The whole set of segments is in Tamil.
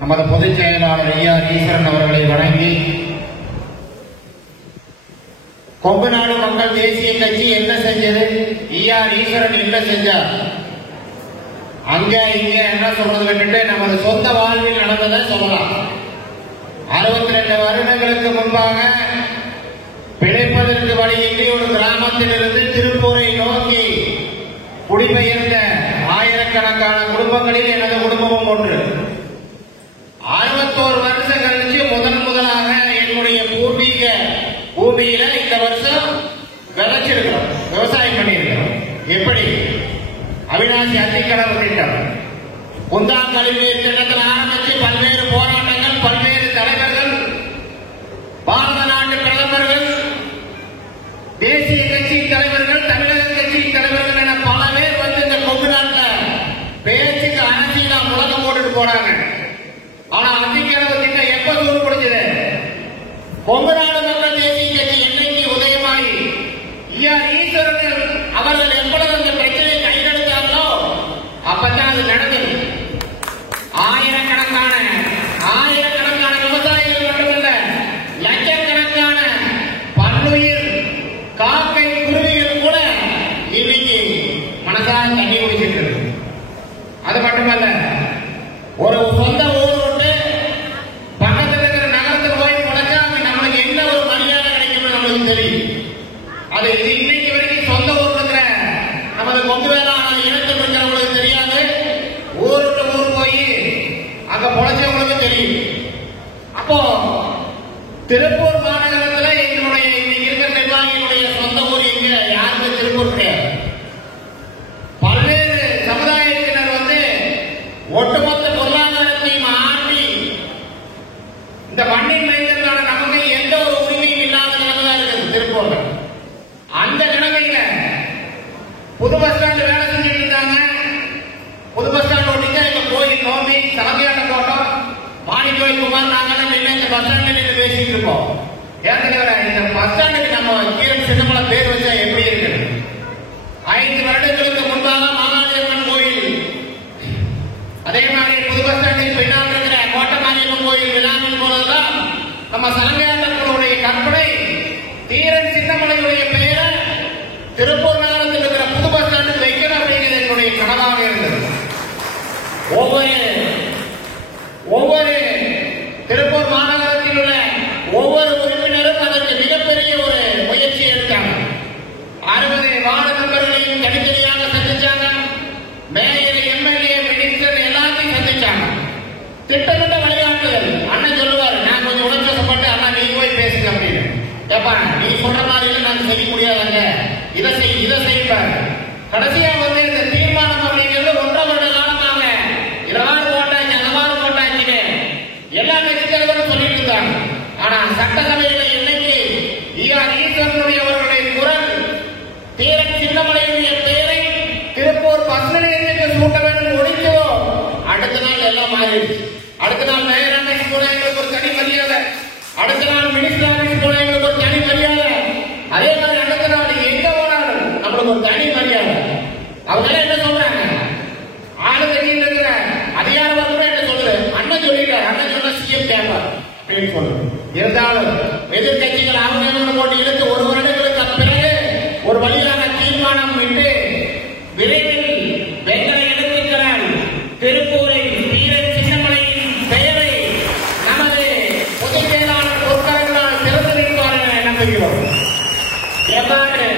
நமது பொதுச் செயலாளர் ஈஆர் ஈஸ்வரன் அவர்களை வணங்கி, கொங்கு நாடு மக்கள் தேசிய கட்சி என்ன செஞ்சது, ஈஆர் ஈஸ்வரன் என்ன செஞ்சார், அங்க இங்க என்ன சொல்றது விட்டுட்டு நமது சொந்த வாழ்வில் நடந்ததை சொல்லலாம். 62 வருடங்களுக்கு முன்பாக பிழைப்பதற்கு வழியின்றி ஒரு கிராமத்திலிருந்து திருப்பூரை நோக்கி குடிபெயர்ந்த ஆயிரக்கணக்கான குடும்பங்களில் எனது குடும்பமும் ஒன்று. 61 வருஷம் கழிச்சு முதலாக என்னுடைய பூர்வீக பூமியில இந்த வருஷம் விளைச்சிருக்கிறோம், விவசாயம் பண்ணியிருக்கிறோம். எப்படி? அவிநாசி அத்திக்கடவு திட்டம், குந்தா கழிவுநீர் திட்டத்தில் ஆரம்பித்து பல்வேறு போராட்டங்கள், பல்வேறு தலைவர்கள், பாரத நாட்டு பிரதமர்கள், தேசிய கட்சியின் தலைவர்கள், தமிழக கட்சியின் தலைவர்கள் என பல பேர் வந்து இந்த கொங்கு நாட்டில் பேச்சுக்கு அரசியலா முழக்கம் போட்டுட்டு போறாங்க. ஆனா அத்திக்கடவு திட்டம் எப்ப சூடு பிடிச்சது? கொங்கு நாடு மக்கள் தேசிய கட்சி என்னைக்கு உதயமாகி ஈஆர் ஈஸ்வரன் அவர்கள் எப்பொழுது அந்த பிரச்சனையை கையெழுத்தார்களோ அப்பதான் அது நடந்தது. ஆயிரக்கணக்கான விவசாயிகள் மட்டுமல்ல, லட்சக்கணக்கான பல்லுயிர் காக்கை குருவிகள் கூட இன்னைக்கு மனசார தண்ணி குடிச்சிட்டு இருக்கு. அது மட்டுமல்ல, ஒரு சொந்த ஊர் விட்டு பக்கத்தில் இருக்கிற நகரத்தில் போய் முளைச்சா நம்மளுக்கு என்ன ஒரு மரியாதை கிடைக்கும் நம்மளுக்கு தெரியும். அது இன்னைக்கு வரைக்கும் சொந்த ஊர் இருக்கிற நமது கொங்கு வேளாண் இனத்தில் இருக்கிறவங்களுக்கு தெரியாது. ஊர் விட்டு ஊர் போய் அங்க பொழைச்சவங்களுக்கு தெரியும். அப்போ திருப்பூர் மாநகரத்தில் எங்களுடைய இன்னைக்கு இருக்கிற நிர்வாகிகளுடைய சொந்த ஊர் எங்க? யாருமே திருப்பூர் கிடையாது. பல்வேறு சமுதாயத்தினர் வந்து ஒட்டுமொத்த பொருளாதாரத்தையும் ஆட்டி இந்த மண்ணின் மையத்தான நமக்கு எந்த ஒரு உரிமையும் இல்லாத நிலைமைதான் இருக்குது திருப்பூர்ல. அந்த நிலைமையில புது பஸ் ஸ்டாண்ட் வேலை செஞ்சுட்டு இருந்தாங்க. புது பஸ் ஸ்டாண்ட் ஒட்டிச்சா இந்த கோயில் நோம்பி தலைமையான தோட்டம் மாணி கோயில் குமார் நாங்கெல்லாம் நின்று இந்த பஸ் ஸ்டாண்ட்ல நின்று பேசிட்டு இருப்போம். ஏற்கனவே இந்த பஸ் ஸ்டாண்டுக்கு நம்ம கீழே சின்னமலை பேர் வச்சா எப்படி இருக்கு? 5 வருடங்களுக்கு முன்பாக மாகாளியம்மன் கோயில், அதே மாதிரி புது பஸ் ஸ்டாண்டில் பின்னால் இருக்கிற கோட்டமாரியம்மன் கோயில் விழாவின் போலதான் நம்ம சாமியாட்டங்களுடைய கற்பனை தீரன் சின்னமலையுடைய பெயரை திருப்பூர் நகரத்தில் இருக்கிற புது பஸ் ஸ்டாண்டில் வைக்கணும் அப்படிங்கிறது என்னுடைய கனவாக இருந்தது. ஒவ்வொரு திருப்பூர் மாநகரத்தில் உள்ள ஒவ்வொரு உறுப்பினரும் அதற்கு மிகப்பெரிய ஒரு முயற்சி எடுத்தாங்க. 60 வார்டு மெம்பர்களையும் தனித்தனியாக சந்திச்சாங்க. மேயர், எம்எல்ஏ, மினிஸ்டர் எல்லாத்தையும் சந்திச்சாங்க. திட்டமிட்ட வழிகாட்டுதல். அண்ணன் சொல்லுவாரு, நான் கொஞ்சம் உணர்ச்சப்பட்டு அண்ணா நீ போய் பேசுங்க அப்படின்னு. ஏப்பா நீ சொல்ற மாதிரி நாங்க செய்ய முடியாதாங்க, இதை செய்வாரு. கடைசியா வந்து இந்த தீர்மானம் அப்படிங்கிறது 1.5 வருட காலமாக இதவாறு போட்டாச்சு அதவாறு போட்டாச்சுன்னு எல்லா கட்சி தலைவரும் சொல்லிட்டு இருந்தாங்க. ஆனா சட்டசபையில இன்னைக்கு ஈஆர் ஈஸ்வரனுடைய அவர்களுடைய குரல் தீரன் சின்னமலையுடைய பெயரை திருப்பூர் பஸ் நிலையத்துக்கு சூட்ட வேண்டும் ஒழிக்கவோ அடுத்த நாள் எல்லாம் மாறிடுச்சு. அடுத்த நாள் மேயர் ஆபீஸ் போனா எங்களுக்கு ஒரு தனி மரியாதை, அடுத்த நாள் மினிஸ்டர் ஆபீஸ் போனா எங்களுக்கு ஒரு தனி மரியாதை, அதே மாதிரி அடுத்த நாள் எங்க போனாலும் நம்மளுக்கு ஒரு தனி மரியாதை. அவங்க என்ன சொல்றாங்க? ஆளுநர் இருக்கிற அதிகார வர்க்கம் என்ன சொல்லுது? அண்ணன் சொல்லிட்டார், அண்ணன் சொன்ன சிஎம் கேட்பார் அப்படின்னு சொல்லுது. இருந்தாலும் எதிர்கட்சிகள் அவங்க போட்டு இழுத்து 1 வருடங்களுக்கு பிறகு ஒரு வழியான தீர்மானம் விட்டு விரைவில் வெங்கல எழுத்துக்கிறார் திருப்பூரை தீரன் சின்னமலையின் பெயரை நமது பொதுச் செயலாளர் பொறுப்பாளர்களால் திறந்து நிற்பார் என நம்புகிறோம். எவ்வாறு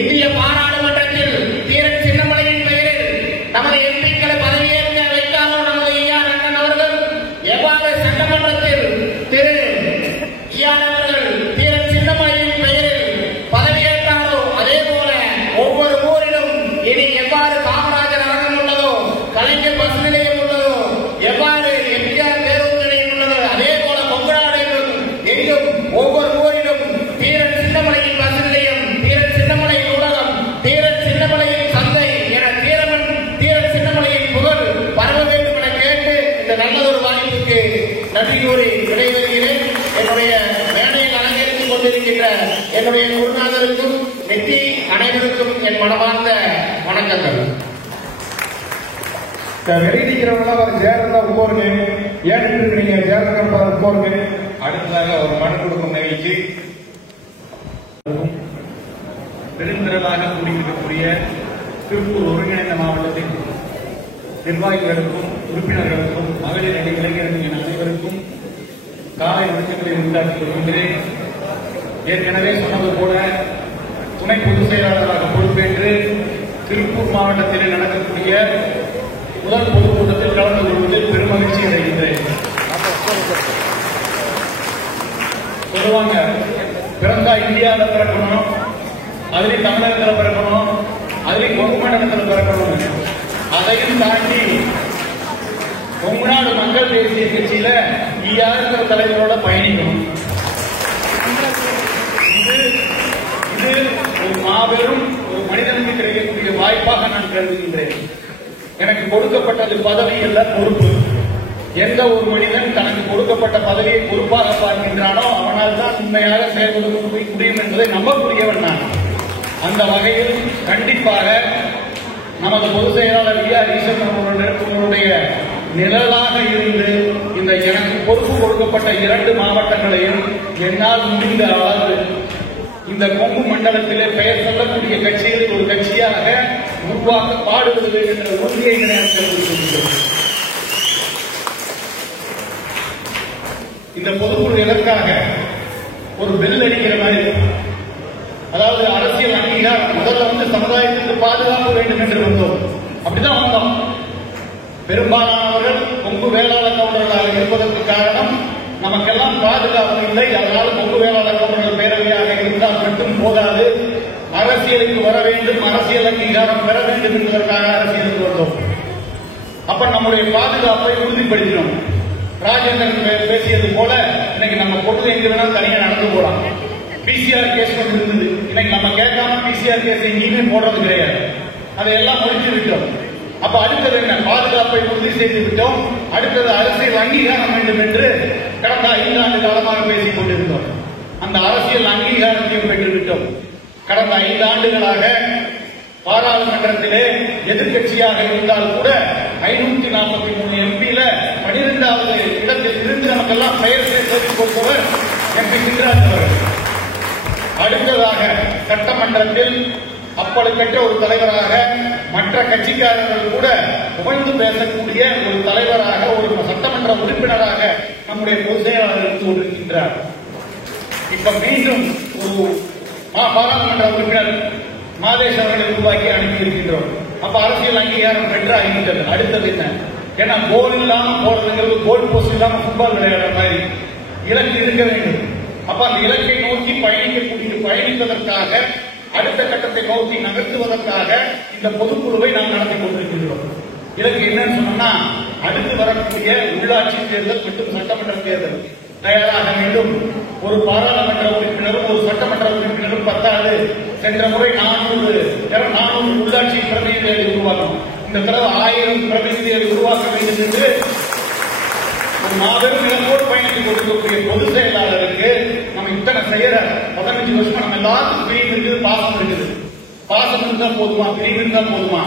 இந்திய பாராளுமன்றத்தில் தீரன் சின்னமலையின் பெயரில் நமது எம்பிக்களை பதவியேற்க வைத்தாரோ நமது ஈஆர் அண்ணன் அவர்கள், எவ்வாறு சட்டமன்றத்தில் திரு ஈஆர் அவர்கள் தீரன் சின்னமலையின் பெயரில் பதவியேற்றாரோ அதே போல ஒவ்வொரு ஊரிலும் இனி எவ்வாறு காமராஜர் அரங்கம் உள்ளதோ, கலைஞர் பஸ் நிலையம் உள்ளதோ, எவ்வாறு எம்ஜிஆர் பேருந்து நிலையம் உள்ளதோ அதே போல கொங்குநாடு எங்கும் ஒவ்வொரு ஊரிலும் தீரன் சின்னமலையின் பஸ் நிலையம், தீரன் சின்னமலை நூலகம், தீரன் சின்னமலையின் சந்தை என தீரன் சின்னமலையின் புகழ் பரவ வேண்டும் என கேட்டு இந்த நல்ல ஒரு வாய்ப்புக்கு நன்றி கூறி விடைபெறுகிறேன். என்னுடைய மேடையில் அலங்கரித்துக் கொண்டிருக்கின்ற என்னுடைய குருநாதருக்கும் நெற்றி அனைவருக்கும் என் மனமார்ந்த வணக்கங்கள். வெளியிடிக்கிறவங்களாம் ஒரு ஜெயலலிதா போருங்க, ஏன் இருக்கிறீங்க ஜெயலலிதா போருங்க. அடுத்ததாக ஒரு மனு கொடுக்கும் நிகழ்ச்சி பெருந்திரளாக கூடியிருக்கக்கூடிய திருப்பூர் ஒருங்கிணைந்த மாவட்டத்தின் நிர்வாகிகளுக்கும் உறுப்பினர்களுக்கும் மகளிர் அணி இளைஞர்கள் என அனைவருக்கும் காலை வணக்கங்களை உண்டாக்கி வருகின்றேன். ஏற்கனவே சொன்னது போல துணை பொதுச் செயலாளராக பொறுப்பேற்று திருப்பூர் மாவட்டத்தில் நடக்கக்கூடிய முதல் பொதுக்கூட்டத்தில் கலந்து கொள்வதில் பெருமகிழ்ச்சி அடைகின்றேன். சொல்லுவாங்க, பிறந்தா இந்தியாவில் பிறக்கணும், அதுலேயும் தமிழகத்தில் பிறக்கணும், அதுலேயும் கொங்கு மண்டலத்தில் பிறக்கணும். அதையும் தாண்டி கொங்குநாடு மக்கள் தேசிய கட்சியில இருக்கிற தலைவரோட பயணிக்கணும். இது ஒரு மாபெரும் ஒரு மனிதனுக்கு கிடைக்கக்கூடிய வாய்ப்பாக நான் கருதுகின்றேன். எனக்கு கொடுக்கப்பட்டது பதவி அல்ல, பொறுப்பு. எந்த ஒரு மனிதன் தனக்கு கொடுக்கப்பட்ட பதவியை பொறுப்பாக பார்க்கின்றானோ அவனால் தான் உண்மையாக செயல்பட முடியும் என்பதை நம்பக்கூடியவன் நான். அந்த வகையில் கண்டிப்பாக நமது பொதுச் செயலாளர் ஈஸ்வரனுடைய நிழலாக இருந்து இந்த எனக்கு பொறுப்பு கொடுக்கப்பட்ட 2 மாவட்டங்களையும் என்னால் முடிந்த அளவு இந்த கொங்கு மண்டலத்திலே பெயர் சொல்லக்கூடிய கட்சிகளில் ஒரு கட்சியாக உருவாக்க பாடுவது என்ற உறுதியை தெரிவித்துள்ளோம். இந்த பொதுக்குழு எதற்காக ஒரு பெல் அடிக்கிற மாதிரி, அதாவது அரசியல் அங்கீகாரம் முதல்ல சமுதாயத்திற்கு பாதுகாப்பு வேண்டும் என்று வந்தோம். அப்படிதான் வந்தோம். பெரும்பாலானவர்கள் கொங்கு வேளாளர் கவுண்டர்களாக இருப்பதற்கு காரணம் நமக்கெல்லாம் பாதுகாப்பு இல்லை. அதனால் கொங்கு வேளாளர் கவுண்டர்கள் பேரவையாக இருந்தால் மட்டும் போதாது, அரசியலுக்கு வர வேண்டும், அரசியல் அங்கீகாரம் பெற வேண்டும் என்பதற்காக அரசியலுக்கு வந்தோம். அப்ப நம்முடைய பாதுகாப்பை உறுதிப்படுத்தினோம். ராஜேந்திரன் பேசியது போல இன்னைக்கு நம்ம பொழுது எங்க வேணாலும் தனியா நடந்து போலாம். பிசிஆர் கேஸ் கொண்டு இருந்தது, இன்னைக்கு நம்ம கேட்காம பிசிஆர் கேஸ் எங்கேயுமே போடுறது கிடையாது. அதையெல்லாம் முடித்து விட்டோம். அப்ப அடுத்தது என்ன? பாதுகாப்பை உறுதி செய்து விட்டோம். அடுத்தது அரசியல் அங்கீகாரம் வேண்டும் என்று கடந்த 5 ஆண்டு காலமாக பேசிக் கொண்டிருந்தோம். அந்த அரசியல் அங்கீகாரத்தையும் பெற்றுவிட்டோம். கடந்த 5 ஆண்டுகளாக பாராளுமன்றத்திலே எதிர்கட்சியாக இருந்தால் கூட 543 எம்பியில 12வது இடத்தில் இருந்து நமக்கெல்லாம் பெயர் சேர்த்து கொடுத்தவர் எம்பி சிங்கராஜ் அவர்கள். அடுத்ததாக சட்டமன்றத்தில் அப்பழுக்கற்ற ஒரு தலைவராக, மற்ற கட்சிக்காரர்கள் கூட புகழ்ந்து பேசக்கூடிய ஒரு தலைவராக, ஒரு சட்டமன்ற உறுப்பினராக நம்முடைய பொதுச் செயலாளர் இருந்து கொண்டிருக்கின்றார். இப்ப மீண்டும் ஒரு பாராளுமன்ற உறுப்பினர் மாதேஷ் அவர்களை உருவாக்கி அனுப்பியிருக்கின்றோம். அப்ப அரசியல் அங்கீகாரம் பெற்று ஆகிவிட்டது. அடுத்தது என்ன? ஏன்னா கோல் இல்லாம போறதுங்கிறது கோல் போஸ்ட் இல்லாம ஃபுட்பால் விளையாடுற மாதிரி இலக்கு இருக்க வேண்டும். அப்ப அந்த இலக்கை நோக்கி பயணிப்பதற்காக, அடுத்த கட்டத்தை நோக்கி நகர்த்துவதற்காக இந்த பொதுக்குழுவை நாம் நடத்தி கொண்டிருக்கின்றோம். இதற்கு என்னன்னு சொன்னா, அடுத்து வரக்கூடிய உள்ளாட்சி தேர்தல் மற்றும் சட்டமன்ற தேர்தல் தயாராக வேண்டும். ஒரு பாராளுமன்ற உறுப்பினரும் ஒரு சட்டமன்ற உறுப்பினரும் பத்தாது. சென்ற முறை 400 உள்ளாட்சி பிரதிநிதிகளை உருவாக்கணும். இந்த தடவை 1000 பிரதிநிதிகளை உருவாக்க வேண்டும் என்று ஒரு மாபெரும் இலக்கோடு பயணித்துக் கொண்டிருக்கக்கூடிய பொதுச் செயலாளருக்கு நம்ம இத்தனை செய்யற 15 வருஷமா நம்ம எல்லாத்துக்கும் பிரிவு இருக்குது, பாசம் இருக்குது. பாசம் இருந்தா போதுமா? பிரிவு இருந்தா போதுமா?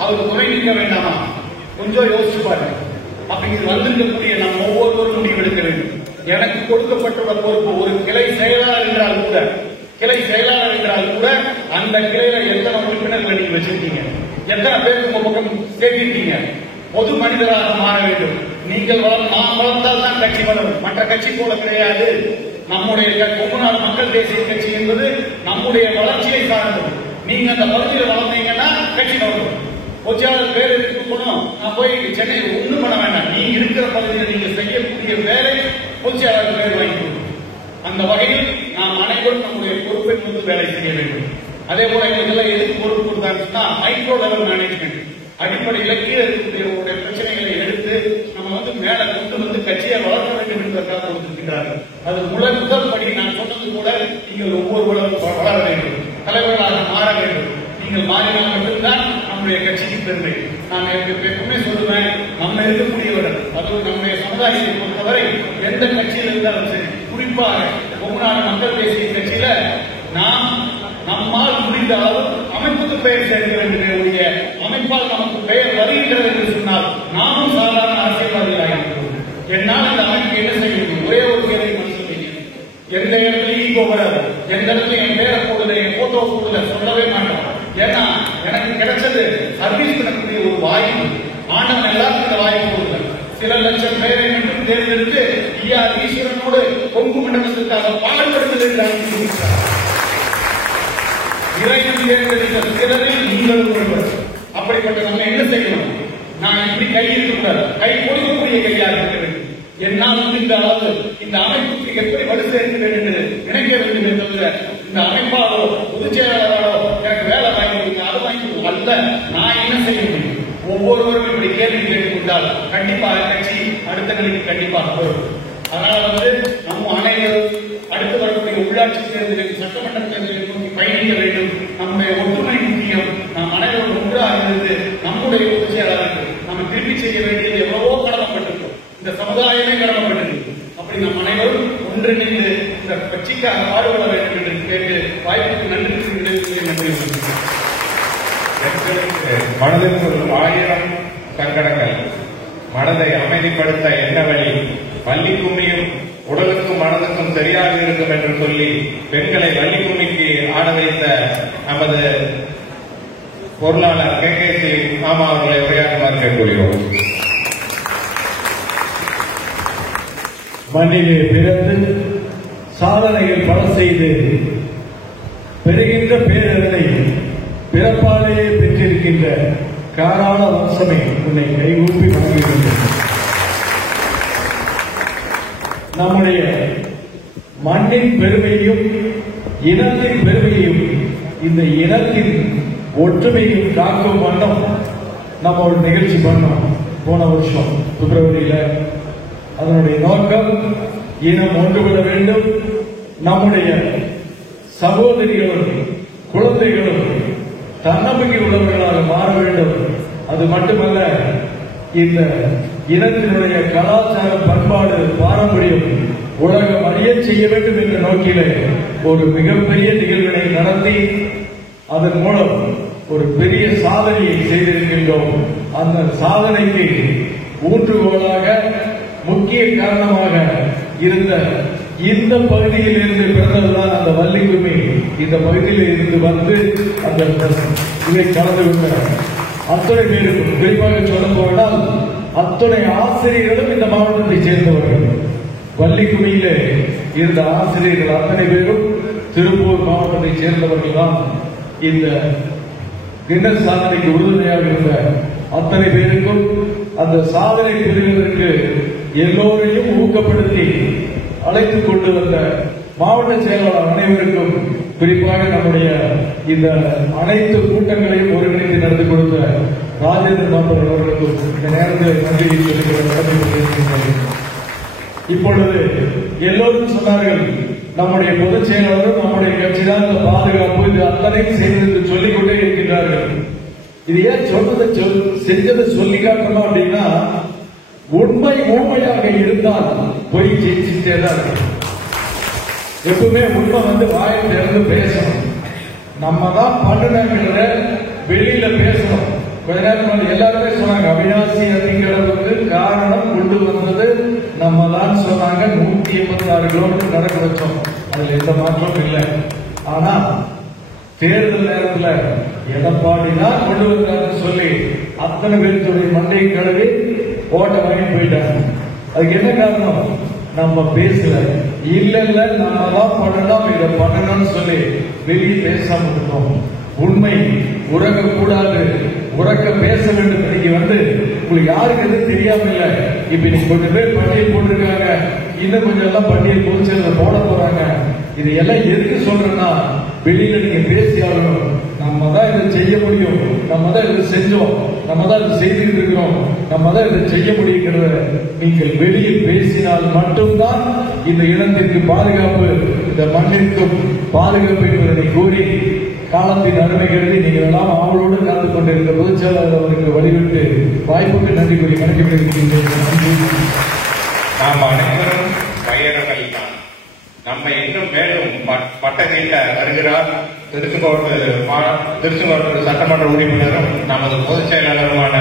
அவருக்கு துணை நிற்க வேண்டாமா? கொஞ்சம் யோசிச்சு பாருங்க. அப்ப இது வந்திருக்கக்கூடிய நாம் ஒவ்வொருவரும் முடிவெடுக்க வேண்டும். எனக்கு கொடுக்கப்பட்டுள்ள பொறுப்பு ஒரு கிளை செயலாளர் என்றால் கூட அந்த கிளையில எத்தனை உறுப்பினர்கள் நீங்க வச்சிருக்கீங்க, எத்தனை பேருக்கு உங்க பக்கம் சேர்த்திருக்கீங்க? பொது மனிதராக மாற வேண்டும். நீங்கள் நாம் வளர்ந்தால் தான் கட்சி வளரும். மற்ற கட்சி போல கிடையாது. நம்முடைய கொங்குநாடு மக்கள் தேசிய கட்சி என்பது நம்முடைய வளர்ச்சியை சார்ந்தது. நீங்க அந்த பகுதியில் வளர்ந்தீங்கன்னா கட்சி வளரும். பொதுச்சாளர் பேர் இருக்கணும், நான் போய் சென்னையில் ஒண்ணும் பண்ண வேண்டாம். நீ இருக்கிற பகுதியில் நீங்க செய்யக்கூடிய வேலை பொதுச்சாளர் பேர் வாங்கிக்கணும். அந்த வகையில் நாம் அனைவரும் நம்முடைய பொறுப்பை வேலை செய்ய வேண்டும். அதே போல எங்களுக்கெல்லாம் எதுக்கு பொறுப்பு கொடுத்தாங்கன்னா, மைக்ரோ லெவல் மேனேஜ்மெண்ட் அடிப்படையில் கீழே இருக்கக்கூடிய பிரச்சனைகளை எடுத்து நம்ம மேல கொண்டு கட்சியை வளர்க்க வேண்டும் என்பதற்காக கொடுத்திருக்கிறார்கள். அது முதல் படி நான் சொன்னது கூட, நீங்கள் ஒவ்வொருவரும் வளர வேண்டும், தலைவர்களாக மாற வேண்டும். நீங்கள் மாறினால் மட்டும்தான் நம்முடைய கட்சிக்கு பெருமை. நான் எப்பவுமே சொல்லுவேன், நம்ம இருக்கக்கூடியவர்கள், அதுவும் நம்முடைய சமுதாயத்தை பொறுத்தவரை எந்த கட்சியில் இருந்தாலும் சரி, குறிப்பாக கொங்குநாடு மக்கள் தேசிய கட்சியில நாம் நம்மால் முடிந்த அளவு அமைப்புக்கு பெயர் சேர்க்க வேண்டும். அமைப்பால் நமக்கு பெயர் வருகின்றது என்று சொன்னால் நாமும் சாதாரண அரசியல்வாதிகளாக இருக்கிறோம். என்னால் இந்த அமைப்பு என்ன செய்ய முடியும்? ஒரே ஒரு பேரை மனசில் வைக்கிறேன். எந்த இடத்துலையும் ஈகோ வராது. எந்த இடத்துல என் பேரை போடுதல், என் போட்டோ போடுதல் சொல்லவே மாட்டோம். ஏன்னா எனக்கு கிடைச்சது சர்வீஸ் பண்ணக்கூடிய ஒரு வாய்ப்பு. ஆண்டவன் எல்லாருக்கும் இந்த வாய்ப்பு கொடுக்கல. சில லட்சம் பேரை மட்டும் தேர்ந்தெடுத்து ஈஸ்வரனோடு கொங்கு மண்டலத்திற்காக பாடுபடுத்தல் என்று அனுப்பியிருக்கிறார். இறைவன் தேர்ந்தெடுத்த சிலரில் நீங்களும் ஒருவர். அப்படிப்பட்ட நம்ம என்ன செய்யணும்? நான் இப்படி கை இருக்கக்கூடாது, கை கொடுக்கக்கூடிய கையாக இருக்க வேண்டும். என்னால் இந்த அளவு இந்த அமைப்புக்கு எப்படி வலு சேர்க்கிறேன் என்று நினைக்க வேண்டும் என்பது இந்த அமைப்பாளோ பொதுச் செயலாளரோ எனக்கு வேலை வாங்கி கொடுங்க, அது வாங்கி கொடுங்க அல்ல. நான் என்ன செய்ய முடியும்? ஒவ்வொருவரும் இப்படி கேள்வி கேட்டுக்கொண்டால் கண்டிப்பாக கட்சி அடுத்த நிலைக்கு கண்டிப்பாக வரும். அதனால நம்ம அனைவரும் அடுத்து வரக்கூடிய உள்ளாட்சி தேர்தலில், சட்டமன்ற தேர்தலில் நோக்கி பயணிக்க வேண்டும். நம்முடைய ஒற்றுமை முக்கியம். நாம் அனைவரும் ஒன்றாக இருந்து நம்முடைய பொதுச் செயலாளருக்கு நம்ம திருப்பி செய்ய வேண்டியது எவ்வளவோ கடமைப்பட்டிருக்கோம். இந்த சமுதாயமே கடமைப்பட்டிருக்கு. அப்படி நம் அனைவரும் ஒன்றிணைந்து இந்த கட்சிக்காக பாடுபட வேண்டும் என்று கேட்டு வாய்ப்புக்கு நன்றி நன்றி. மனதிற்குள் 1000 சங்கடங்கள், மனதை அமைதிப்படுத்த என்ன வழி? வள்ளிக்கும்மியும் உடலுக்கும் மனதுக்கும் சரியாக இருக்கும் என்று சொல்லி பெண்களை வள்ளிக்கும்மிக்கு ஆட வைத்த நமது பொருளாளர் KKC மாமா அவர்களை உரையாற்றுமாறு கேட்டுக்கொள்கிறோம். மண்ணிலே பிறந்து சாதனைகள் பல செய்து பெறுகின்ற பேரனை பிறப்பாலேயே பெற்றிருக்கின்ற காராள வம்சமே உன்னை கைகூப்பி வணங்குகின்றன. நம்முடைய மண்ணின் பெருமையும் இனத்தின் பெருமையும் இந்த இனத்தின் ஒற்றுமையும் காக்கும் வண்ணம் நம்ம ஒரு நிகழ்ச்சி பண்ணோம் போன வருஷம் பிப்ரவரியில. அதனுடைய நோக்கம் இனம் ஒன்றுபட வேண்டும், நம்முடைய சகோதரிகளும் குழந்தைகளும் தன்னம்பிக்கை உள்ளவர்களாக மாற வேண்டும். அது மட்டுமல்ல, இந்த இனத்தினுடைய கலாச்சாரம், பண்பாடு, பாரம்பரியம் உலகம் அறிய செய்ய வேண்டும் என்ற நோக்கிலே ஒரு மிகப்பெரிய நிகழ்வினை நடத்தி அதன் மூலம் ஒரு பெரிய சாதனையை செய்திருக்கின்றோம். அந்த சாதனைக்கு ஊன்றுகோலாக முக்கிய காரணமாக இருந்த இந்த பகுதியில் இருந்து பிறந்ததுதான் அந்த வள்ளிக்கும்மி. இந்த பகுதியில் இருந்து வந்து அந்த இதை கலந்து கொண்ட அத்தனை பேருக்கும், குறிப்பாக சொல்ல போனால் அத்தனை ஆசிரியர்களும் இந்த மாவட்டத்தை சேர்ந்தவர்கள். வள்ளிக்கும்மியிலே இருந்த ஆசிரியர்கள் அத்தனை பேரும் திருப்பூர் மாவட்டத்தை சேர்ந்தவர்கள் தான். இந்த கின்னஸ் சாதனைக்கு உறுதுணையாக இருந்த அத்தனை பேருக்கும் அந்த சாதனை புரிவதற்கு எல்லோரையும் ஊக்கப்படுத்தி அழைத்துக் கொண்டு வந்த மாவட்ட செயலாளர் அனைவருக்கும், குறிப்பாக நம்முடைய இந்த அனைத்து கூட்டங்களையும் ஒருங்கிணைத்து நடத்தி கொடுத்த ராஜேந்திர பாபு அவர்களுக்கும் இந்த நேரத்தில் நன்றியை சொல்லுகிறேன். இப்பொழுது எல்லோரும் சொன்னார்கள், நம்முடைய பொதுச் செயலாளரும் நம்முடைய கட்சி தான் இந்த பாதுகாப்பு இது அத்தனையும் செய்து சொல்லிக் கொண்டே இருக்கின்றார்கள். இது ஏன் சொன்னதை செஞ்சதை சொல்லி காட்டணும் அப்படின்னா, உண்மை ஊமையாக இருந்தால் பொய் ஜெயிச்சுட்டே தான் இருக்கு. எப்பவுமே உண்மை வாயை திறந்து பேசணும். நம்ம தான் பண்ணுறத வெளியில பேசணும். கொஞ்ச நேரம் எல்லாருமே சொன்னாங்க, அவிநாசி அப்படிங்கிறதுக்கு காரணம் கொண்டு வந்தது நம்ம தான் சொன்னாங்க. 186 கிலோமீட்டர் நடக்க வச்சோம், அதுல எந்த மாற்றமும் இல்லை. ஆனா தேர்தல் நேரத்தில் எடப்பாடி தான் கொண்டு வந்தாருன்னு சொல்லி அத்தனை பேருடைய மண்டையை கழுவி ஓட்ட வாங்கி போயிட்டாங்க. அதுக்கு என்ன காரணம்? நம்ம பேசல. இல்ல இல்ல நம்ம தான் பண்ணணும், இதை பண்ணணும்னு சொல்லி வெளியே பேசாம இருக்கோம். உண்மை உறக்க கூடாது, உறக்க பேச வேண்டும். இன்னைக்கு உங்களுக்கு யாருக்கு எதுவும் தெரியாம இல்ல. இப்ப இன்னைக்கு கொஞ்சம் பேர் பட்டியல் போட்டிருக்காங்க, இன்னும் கொஞ்சம் எல்லாம் பட்டியல் பொதுச்செயல போட போறாங்க. இது எல்லாம் எதுக்கு சொல்றேன்னா, வெளியில நீங்க பேசி ஆகணும். நம்ம தான் இதை செய்ய முடியும், நம்ம தான் இதை செஞ்சோம், நம்ம தான் இதை செய்துட்டு இருக்கிறோம், நம்ம தான் இதை செய்ய முடியுங்கிறத நீங்கள் வெளியில் பேசினால் மட்டும்தான் இந்த இனத்திற்கு பாதுகாப்பு, இந்த மண்ணிற்கும் பாதுகாப்பு என்பதை கூறி காலத்தின் அருமை கருதி நீங்கள் எல்லாம் அவளோடு காத்து கொண்டிருந்த பொதுச் செயலாளர் அவருக்கு வழிவிட்டு வாய்ப்புக்கு நன்றி கூறி கணக்கிட்டிருக்கின்றேன். நாம் அனைவரும் பயணங்கள் தான். நம்ம இன்னும் மேலும் பட்டங்கீட்ட வருகிறார். திருச்செங்கோடு சட்டமன்ற உறுப்பினரும் நமது பொதுச் செயலாளருமான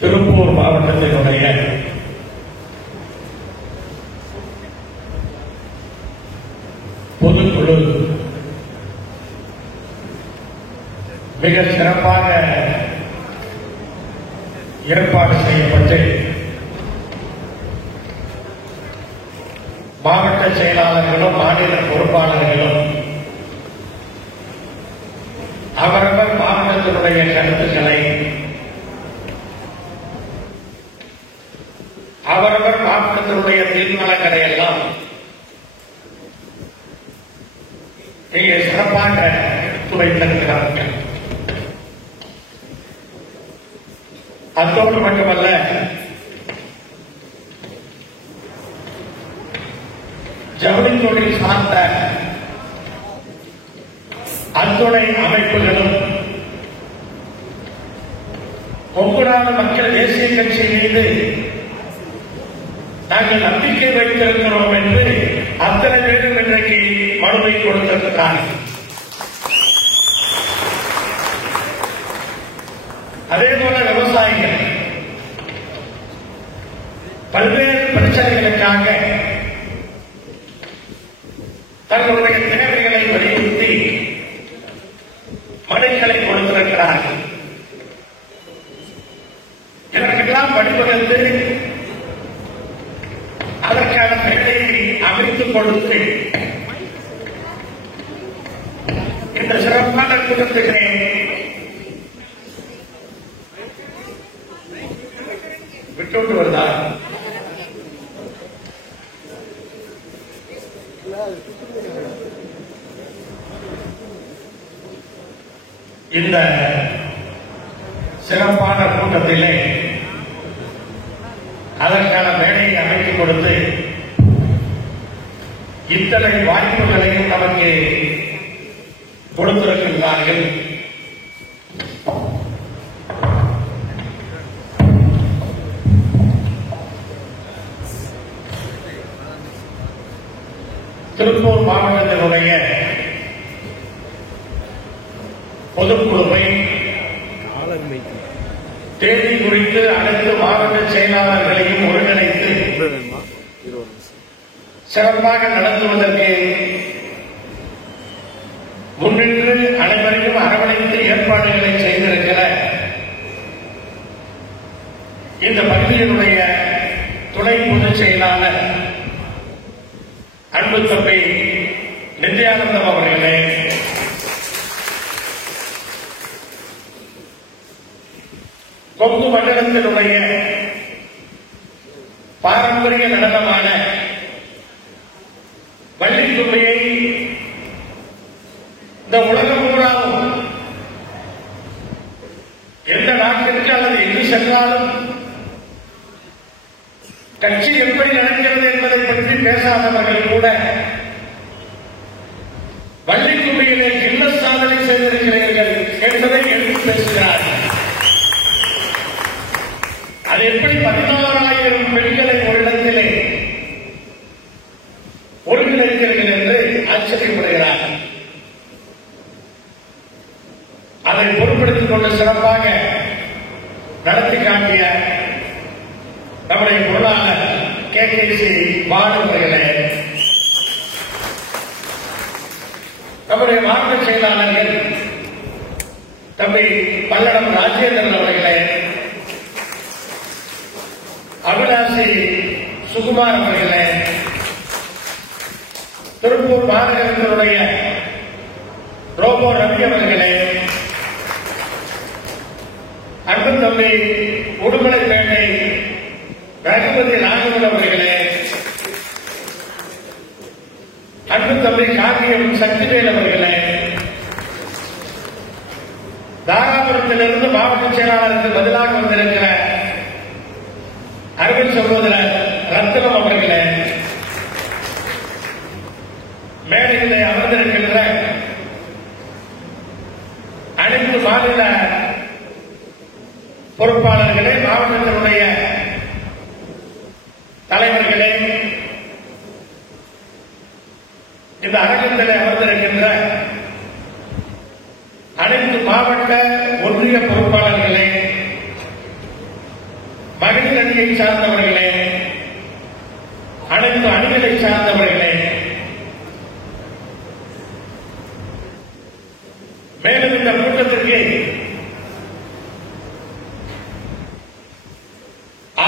திருப்பூர் மாவட்டத்தினுடைய பொதுக்குழு மிக சிறப்பாக ஏற்பாடு செய்யப்பட்டு மாவட்ட செயலாளர்களும் மாநில பொறுப்பாளர்களும் அவரவர் மாவட்டத்தினுடைய கருத்துக்களை அவரவர் மாவட்டத்தினுடைய தீர்மானங்களை எல்லாம் இங்கே சிறப்பாக எடுத்துரைத்திருக்கிறார்கள். அத்தோடு மட்டுமல்ல, ஜவுளி தொழில் சார்ந்த அத்துணை அமைப்புகளும் கொங்குநாடு மக்கள் தேசிய கட்சி மீது நாங்கள் நம்பிக்கை வைத்திருக்கிறோம் என்று அத்தனை பேரும் இன்றைக்கு மனுவை கொடுத்திருக்கிறார்கள். அதேபோல விவசாயிகள் பல்வேறு பிரச்சனைகளுக்காக தங்களுடைய தேவைகளை வலியுறுத்தி மனுக்களை கொடுத்திருக்கிறார்கள். இதற்கெல்லாம் வழிவகுத்து அதற்கான மேடையை அமைத்துக் கொடுத்து இந்த சிறப்பான கூட்டத்திலே விட்டு வருதார். இந்த சிறப்பான கூட்டத்திலே அதற்கான மேடையை அமைத்துக் கொடுத்து இத்தனை வாய்ப்புகளையும் நமக்கு கொடுத்திருக்கின்றார்கள். திருப்பூர் மாவட்டத்தினுடைய பொதுக்குழுவை தேதி குறித்து அனைத்து மாவட்ட செயலாளர்களையும் ஒருங்கிணைத்து சிறப்பாக நடத்துவதற்கு முன்னின்று அனைவரையும் அரவணைத்து ஏற்பாடுகளை செய்திருக்கிற இந்த பகுதியினுடைய துணை பொதுச் செயலாளர் அன்பு தம்பி நித்யானந்தம் அவர்களே, கொங்கு மண்டலத்தினுடைய பாரம்பரிய நடனமான வள்ளிக்கும்மியை இந்த உலகம் பூராவும் எந்த நாட்டிற்கு அல்லது எங்கு சென்றாலும் கட்சி எப்படி நடக்கிறது என்பதை பற்றி பேசாதவர்கள் கூட வள்ளிக்கும்மியிலே கின்னஸ் சாதனை செய்திருக்கிறீர்கள் என்பதை எடுத்து பேசுகிறார்கள். அது எப்படி 16,000 பெண்களை ஒரு இடத்திலே ஒருங்கிணைக்கிறீர்கள் என்று ஆச்சரியப்படுகிறார்கள். அதை பொறுப்பெடுத்துக் கொண்டு சிறப்பாக நடத்தி காட்டிய நம்முடைய பொருளாளர் KKC பாலு அவர்களே, நம்முடைய மாவட்ட செயலாளர்கள் தம்பி பல்லடம் ராஜேந்திரன் அவர்களே, அபிலாசி சுகுமார் அவர்களே, திருப்பூர் மாநகரத்தினுடைய ரோபோ ரவி அவர்களே, அன்பு தம்பி உடுமலைப்பேட்டை ரகுபதி ராகவன் அவர்களே, அன்பு தம்பி காந்தியம் சக்திவேல் அவர்களே, தாராபுரத்திலிருந்து மாவட்ட செயலாளருக்கு பதிலாக வந்திருக்கிற அருமை சகோதரர் ரத்னம் அவர்களே, மேடையிலே அமர்ந்திருக்கின்ற அனைத்து மாநில பொறுப்பாளர்களே, மாவட்டத்தினுடைய தலைவர்களே, இந்த அரங்கத்தில் அமர்ந்திருக்கின்ற அனைத்து மாவட்ட ஒன்றிய பொறுப்பாளர்களே, மகளிர் அணியை சார்ந்தவர்களே, அனைத்து அணிகளை சார்ந்தவர்களே, மேலும் இந்த கூட்டத்திற்கு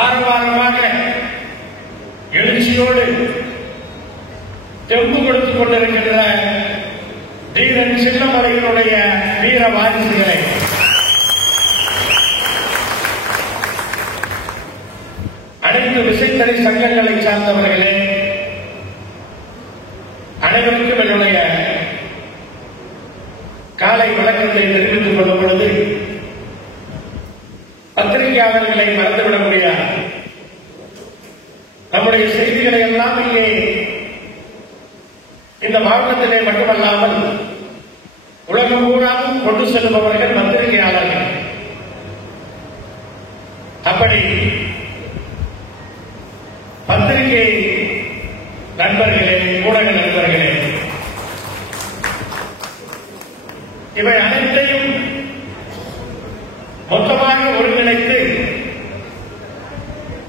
ஆரவாரமாக எழுச்சியோடு தெம்பு கொடுத்துக் கொண்டிருக்கின்ற தீரன் சின்னமலையினுடைய வீர வாரிசுகளை, அனைத்து விசைத்தறி சங்கங்களை சார்ந்தவர்களே, அனைவருக்கும் என்னுடைய காலை வணக்கத்தை தெரிவித்துக் கொள்ளும் பொழுது பத்திரிகையாளர்களை மறந்துவிட முடியாது. நம்முடைய செய்திகளை எல்லாம் இங்கே இந்த மாவட்டத்திலே மட்டுமல்லாமல் உலகம் பூராவும் கொண்டு செல்பவர்கள் பத்திரிகையாளர்கள். அப்படி பத்திரிகை நண்பர்களே, ஊடக நண்பர்களே, இவை அனைத்தையும் மொத்தமாக ஒருங்கிணைத்து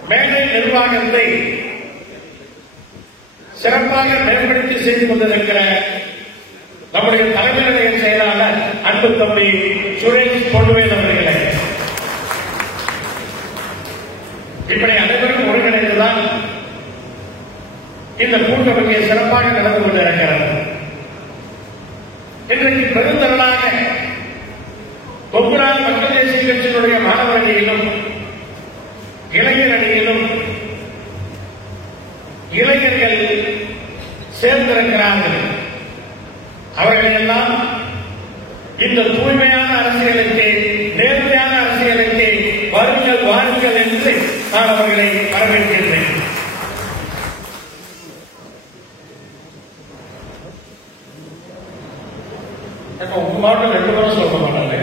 மேடை நிர்வாகத்தை சிறப்பாக மேம்படுத்தி செய்து கொண்டிருக்கிற நம்முடைய தலைமை நிலைய செயலாளர் அன்பு தம்பி சுரேஷ் பொன்வேல் அவர்களே, இப்படி அனைவரும் ஒருங்கிணைந்துதான் இந்த கூட்டம் இங்கே சிறப்பாக நடந்து கொண்டிருக்கிறது. இன்றைக்கு பெருந்தரலாக கொங்குநாடு மக்கள் தேசிய கட்சியினுடைய மாணவர் அணியிலும் இளைஞர் அணியிலும் இளைஞர்கள் சேர்ந்திருக்கிறார்கள். அவர்கள் எல்லாம் இந்த தூய்மையான அரசியலுக்கு, நேர்மையான அரசியலுக்கு வருங்கள் வாருங்கள் என்று நான் அவர்களை வரவேற்கின்றேன். உங்க மாவட்டம் 2 முறை சொல்ல மாட்டாங்க.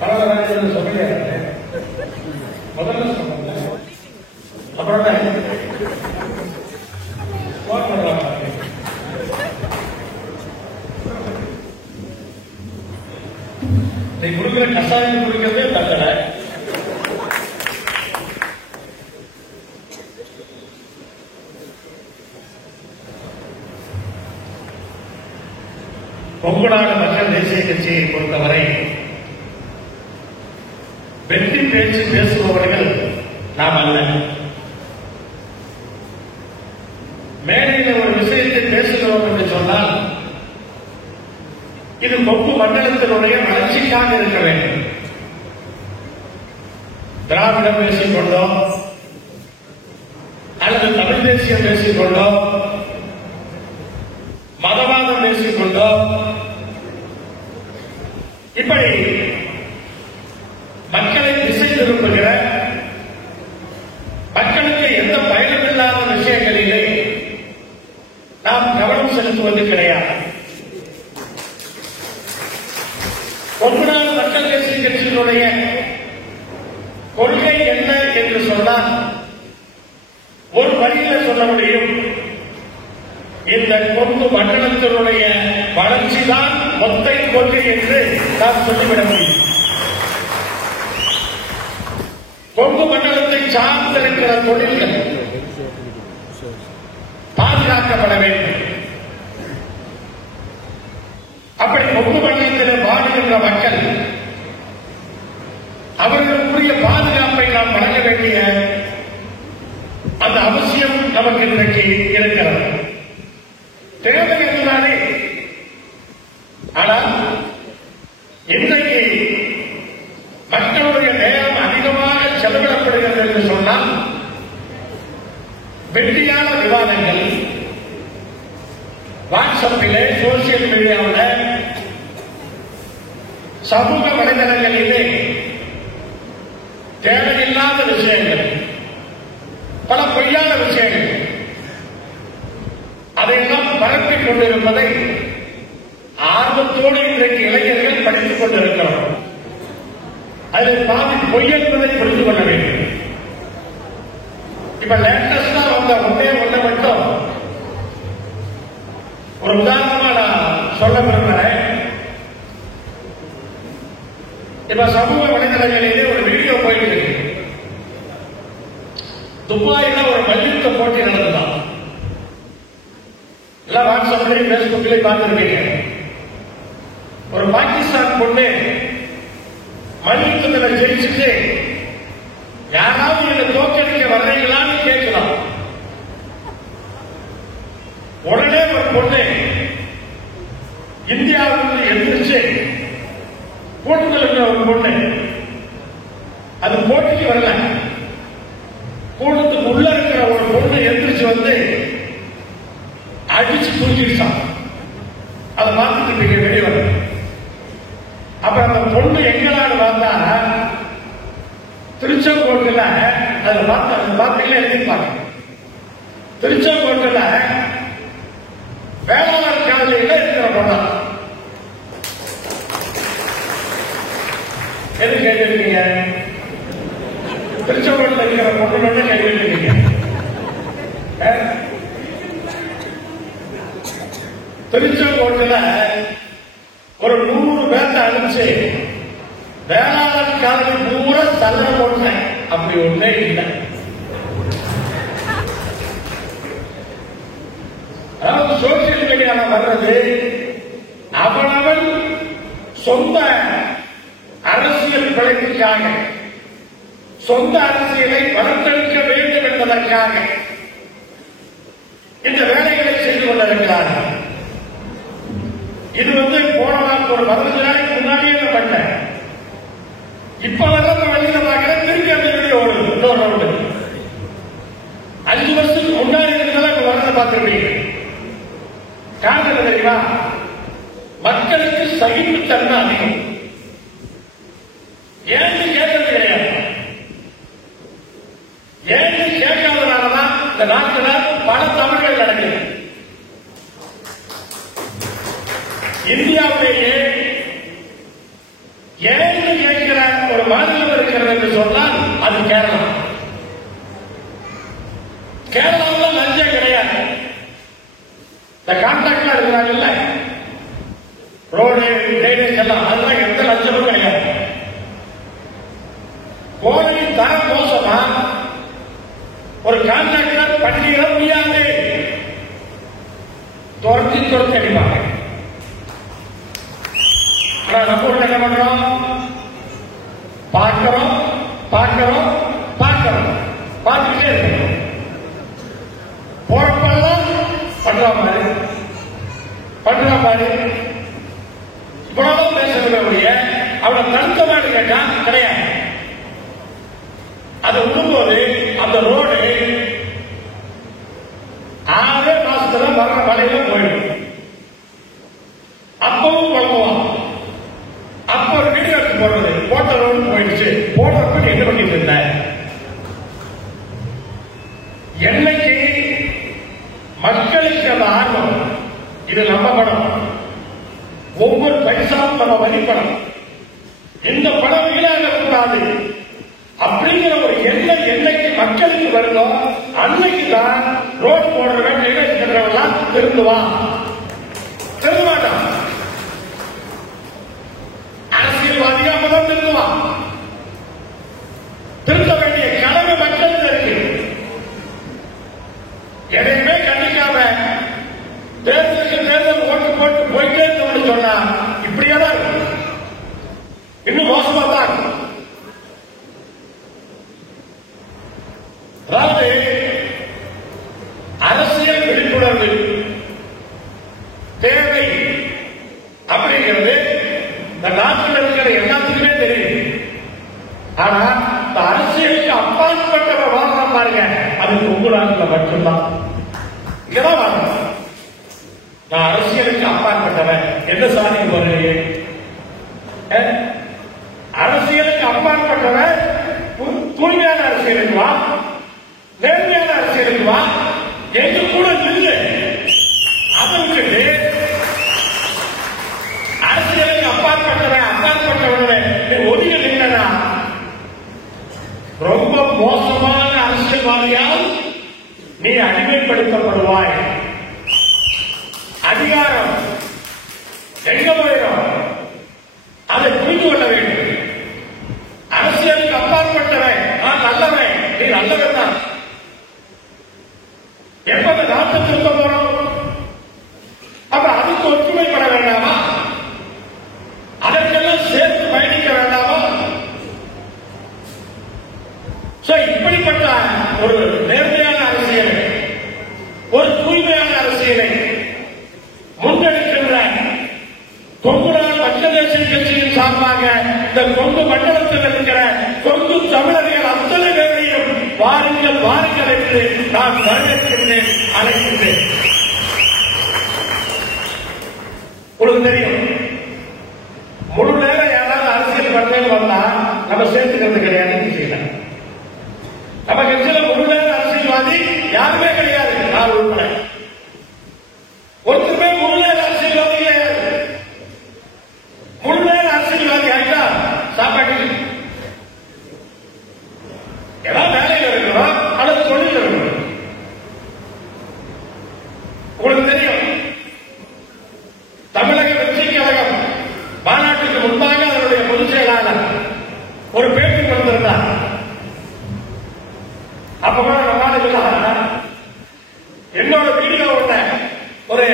பரவாயில்ல சொல்லலையா? முதல்ல சொன்னாங்க, அப்புறம் நீ கொடுக்கிற கஷாயம் குடிக்கிறதே தண்டனை. கொங்குநாடு மக்கள் தேசிய கட்சியை பொறுத்தவரை வெற்றி பேச்சு பேசுபவர்கள் நாம் அல்ல. மேடையில் ஒரு விஷயத்தை பேசுகிறோம் என்று சொன்னால் இது கொங்கு மண்டலத்தினுடைய வளர்ச்சிக்காக இருக்க வேண்டும். திராவிடம் பேசிக்கொண்டோ அல்லது தமிழ் தேசியம் பேசிக்கொண்டோ மதவாதம் பேசிக்கொண்டோ இப்படி மக்களை திசை திருப்புகிற, மக்களுக்கு எந்த பயனுமில்லாத விஷயங்களிலே நாம் கவனம் செலுத்துவது கிடையாது. கொங்குநாடு மக்கள் தேசிய கட்சியினுடைய கொள்கை என்ன என்று சொன்னால் ஒரு வழியில் சொல்ல முடியும். இந்த கொங்கு மண்டலத்தினுடைய வளர்ச்சிதான் மொத்த கொள்கை என்று நாம் சொல்லிவிட முடியும். கொங்கு மண்டலத்தை சார்ந்திருக்கிற தொழில்கள் பாதுகாக்கப்பட வேண்டும். அப்படி கொங்கு மண்டலத்தில் வாழுகின்ற மக்கள் அவர்களுக்குரிய பாதுகாப்பை நாம் வழங்க வேண்டிய அந்த அவசியம் நமக்கு இன்றைக்கு இருக்கிறது. தேவை என்றாலே, ஆனால் இன்றைக்கு சொன்னால் வெற்றியான விவாதங்கள் வாட்ஸ்அப்பிலே, சோசியல் மீடியாவில், சமூக வலைதளங்களிலே தேவையில்லாத விஷயங்கள், பல பொய்யான விஷயங்கள் அதையெல்லாம் பரப்பிக் கொண்டிருப்பதை ஆர்வத்தோடு இன்றைக்கு இளைஞர்கள் படித்துக் கொண்டிருக்கிறோம். அதில் பாதி பொய் என்பதை புரிந்து கொள்ள வேண்டும். இப்ப லேட்டஸ்டா வந்த ஒன்னே மட்டும் ஒரு உதாரணமா நான் சொல்ல விரும்புகிறேன். இப்ப சமூக வலைதளங்களிலே ஒரு வீடியோ போயிட்டு இருக்கு. துபாயில ஒரு மல்யுத்த போட்டி நடந்ததான். எல்லாம் வாட்ஸ்அப்லையும் பேஸ்புக்லையும் பார்த்திருக்கீங்க. ஒரு பாகிஸ்தான் பொண்ணு மல்யுத்தத்தில் ஜெயிச்சுட்டு யாராவது என்ன தோக்கடிக்க வர்றீங்களான்னு கேட்கலாம். உடனே ஒரு பொண்ணு இந்தியாவிலிருந்து எந்திரிச்சு கூட்டத்தில் இருக்கிற ஒரு பொண்ணு அது போட்டிக்கு வரல. கூட்டத்துக்கு உள்ள இருக்கிற ஒரு பொண்ணு எந்திரிச்சு வந்து அடிச்சு தூக்கிடுச்சான். அதை பார்த்துட்டு வெளியே வர. அப்ப அந்த பொண்ணு எங்களான்னு பார்த்தா திருச்செங்கோட்டில் அதில் பார்த்தீங்களா எழுதிப்பாங்க. திருச்செங்கோட்டில் வேளாண் காலையில் இருக்கிற பொண்ணா எது கேட்டிருக்கீங்க? திருச்செங்கோட்டில் இருக்கிற பொண்ணு கேட்டிருக்கீங்க. திருச்செங்கோட்டில் ஒரு 100 பேர்த்த அனுப்பிச்சு வேளாண் காலையில் பூரா தள்ள போட்டேன். அப்படி ஒன்றே இல்லை. அதாவது சோசியல் மீடியாவில் வர்றது அவனவன் சொந்த அரசியல் பிழைப்புக்காக, சொந்த அரசியலை வளர்த்தெடுக்க வேண்டும் என்பதற்காக இந்த வேலைகளை செய்து கொண்டிருக்கிறார்கள். இது போன ஒரு 15 நாளைக்கு முன்னாடியே நான் பண்ணேன். இப்ப வர வெளியில பார்க்கிறேன். திருப்பி அந்த வீடியோ ஓடுது. இன்னொரு ரவுண்டு 5 வருஷத்துக்கு முன்னாடி இருக்கிறத வரத பார்த்துருப்பீங்க. காரணம் தெரியுமா? மக்களுக்கு சகிப்புத்தன்மை அதிகம். ஏன்னு கேட்கறது கிடையாது. ஏன்னு கேட்காதனாலதான் இந்த நாட்டில் பல தவறுகள் நடக்குது. இந்தியாவிலேயே ஏன்னு கேட்கிற ஒரு மாநிலம் இருக்கிறது என்று சொன்னால் அது கேரளா. கேரளாவில் லஞ்சம் கிடையாது. இந்த கான்ட்ராக்ட்ல இருக்கிறாங்கல்ல, ரோடு டிரைனேஜ் எல்லாம், அதெல்லாம் எந்த லஞ்சமும் கிடையாது. கோவை தரம் மோசமா ஒரு கான்ட்ராக்டர் பண்ணிட முடியாது. துரத்தி அடிப்பாங்க. ஆனா நம்ம ஊர்ல என்ன பண்றோம்? பார்க்கிறோம் பார்த்துக்கிட்டே இருக்கணும். போறப்பெல்லாம் பண்ற மாதிரி இவ்வளவு பேசக்கூடிய அவனை தடுக்கமாட்டு கேட்டா கிடையாது. அதை விடும்போது அந்த ரோடு 6 மாசத்துல வர மழையில போயிடும். அப்பவும் குழம்புவான். அப்ப ஒரு வீடியோ எடுத்து போடுறது, போட்ட ரோடு போயிடுச்சு. போடுறப்ப என்ன பண்ணிட்டு இருந்த? என்னைக்கு மக்களுக்கு அந்த ஆர்வம், இது நம்ம படம், ஒவ்வொரு பைசாவும் நம்ம மதிப்படம், இந்த படம் வீணாக கூடாது அப்படிங்கிற ஒரு எண்ணம் என்னைக்கு மக்களுக்கு வருதோ அன்னைக்கு தான் ரோடு போடுறவன் நிகழ்ச்சிக்கிறவெல்லாம் திருந்துவான். திருந்த மாட்டான். அரசியல்வாதியா முதல் திருந்துவான். திருத்த வேண்டிய கடமை மக்களுக்கு இருக்கு. எதையுமே கண்டிக்காம தேர்தலுக்கு தேர்தல் ஓட்டு போட்டு போயிட்டே இருந்தோம்னு சொன்னா இப்படியே தான் இருக்கும். இன்னும் மோசமா தான் இருக்கும். அதாவது அரசியல் விழிப்புணர்வு தேவை அப்படிங்கிறது இந்த நாட்டில் இருக்கிற எல்லாத்துக்குமே தெரியும். ஆனா இந்த அரசியலுக்கு அப்பாற்பட்ட பாருங்க, அது கொங்குநாட்டில் மட்டும்தான். இங்கதான் வாங்க. நான் அரசியலுக்கு அப்பாற்பட்டவன் என்ன சாதி போறீங்க? அரசியலுக்கு அப்பாற்பட்டவன் தூய்மையான அரசியலுக்கு வா, நேர்மையான அரசியலுக்கு வா, எங்க கூட நின்று. அதை விட்டுட்டு அரசியலுக்கு அப்பாற்பட்டவன் ஒதுங்கி நின்றனா ரொம்ப மோசமான அரசியல்வாதியால் நீ அடிமைப்படுத்தப்படுவாய். அதிகாரம் எங்க போயிடும்? அதை புரிந்து கொள்ள வேண்டும். அரசியலுக்கு அப்பாற்பட்டவன் நான் நல்லவன், நீ நல்லவன் தான். எப்ப நாட்டை திருத்த போறோம்? அப்ப அதுக்கு ஒற்றுமைப்பட வேண்டாமா? அதற்கெல்லாம் சேர்த்து பயணிக்க வேண்டாமா? இப்படிப்பட்ட ஒரு நேர்மையான அரசியலை, ஒரு தூய்மையான அரசியலை முன்னெடுக்கின்ற கொங்குநாடு மக்கள் தேசிய கட்சியின் சார்பாக இந்த கொங்கு மண்டலத்தில் இருக்கிற கொங்கு தமிழர்கள் அத்தனை பேரையும் வாருங்கள் வாருங்கள் என்று நான் வரவேற்கின்றேன், அழைக்கின்றேன். உங்களுக்கு தெரியும், முழு நேரம் யாராவது அரசியல் பண்றேன்னு வந்தா நம்ம சேர்த்துக்கிறது கிடையாது. செய்யலாம். நம்ம கட்சியில முழு நேர அரசியல்வாதி யாருமே கிடையாது. நான் உட்பட ஒருத்தருமே முழு நேர அரசியல்வாதி கிடையாது. முழு நேர அரசியல்வாதி ஆகிட்டா சாப்பாட்டு ஏதாவது வேலையில் இருக்கிறோம் அல்லது தொழில் இருக்கணும். உங்களுக்கு தெரியும், தமிழக வெற்றி கழகம் மாநாட்டுக்கு முன்பாக அதனுடைய பொதுச் செயலாளர் ஒரு பேட்டி கொடுத்திருந்தார். அப்ப என்னோட வீடியோ ஒரு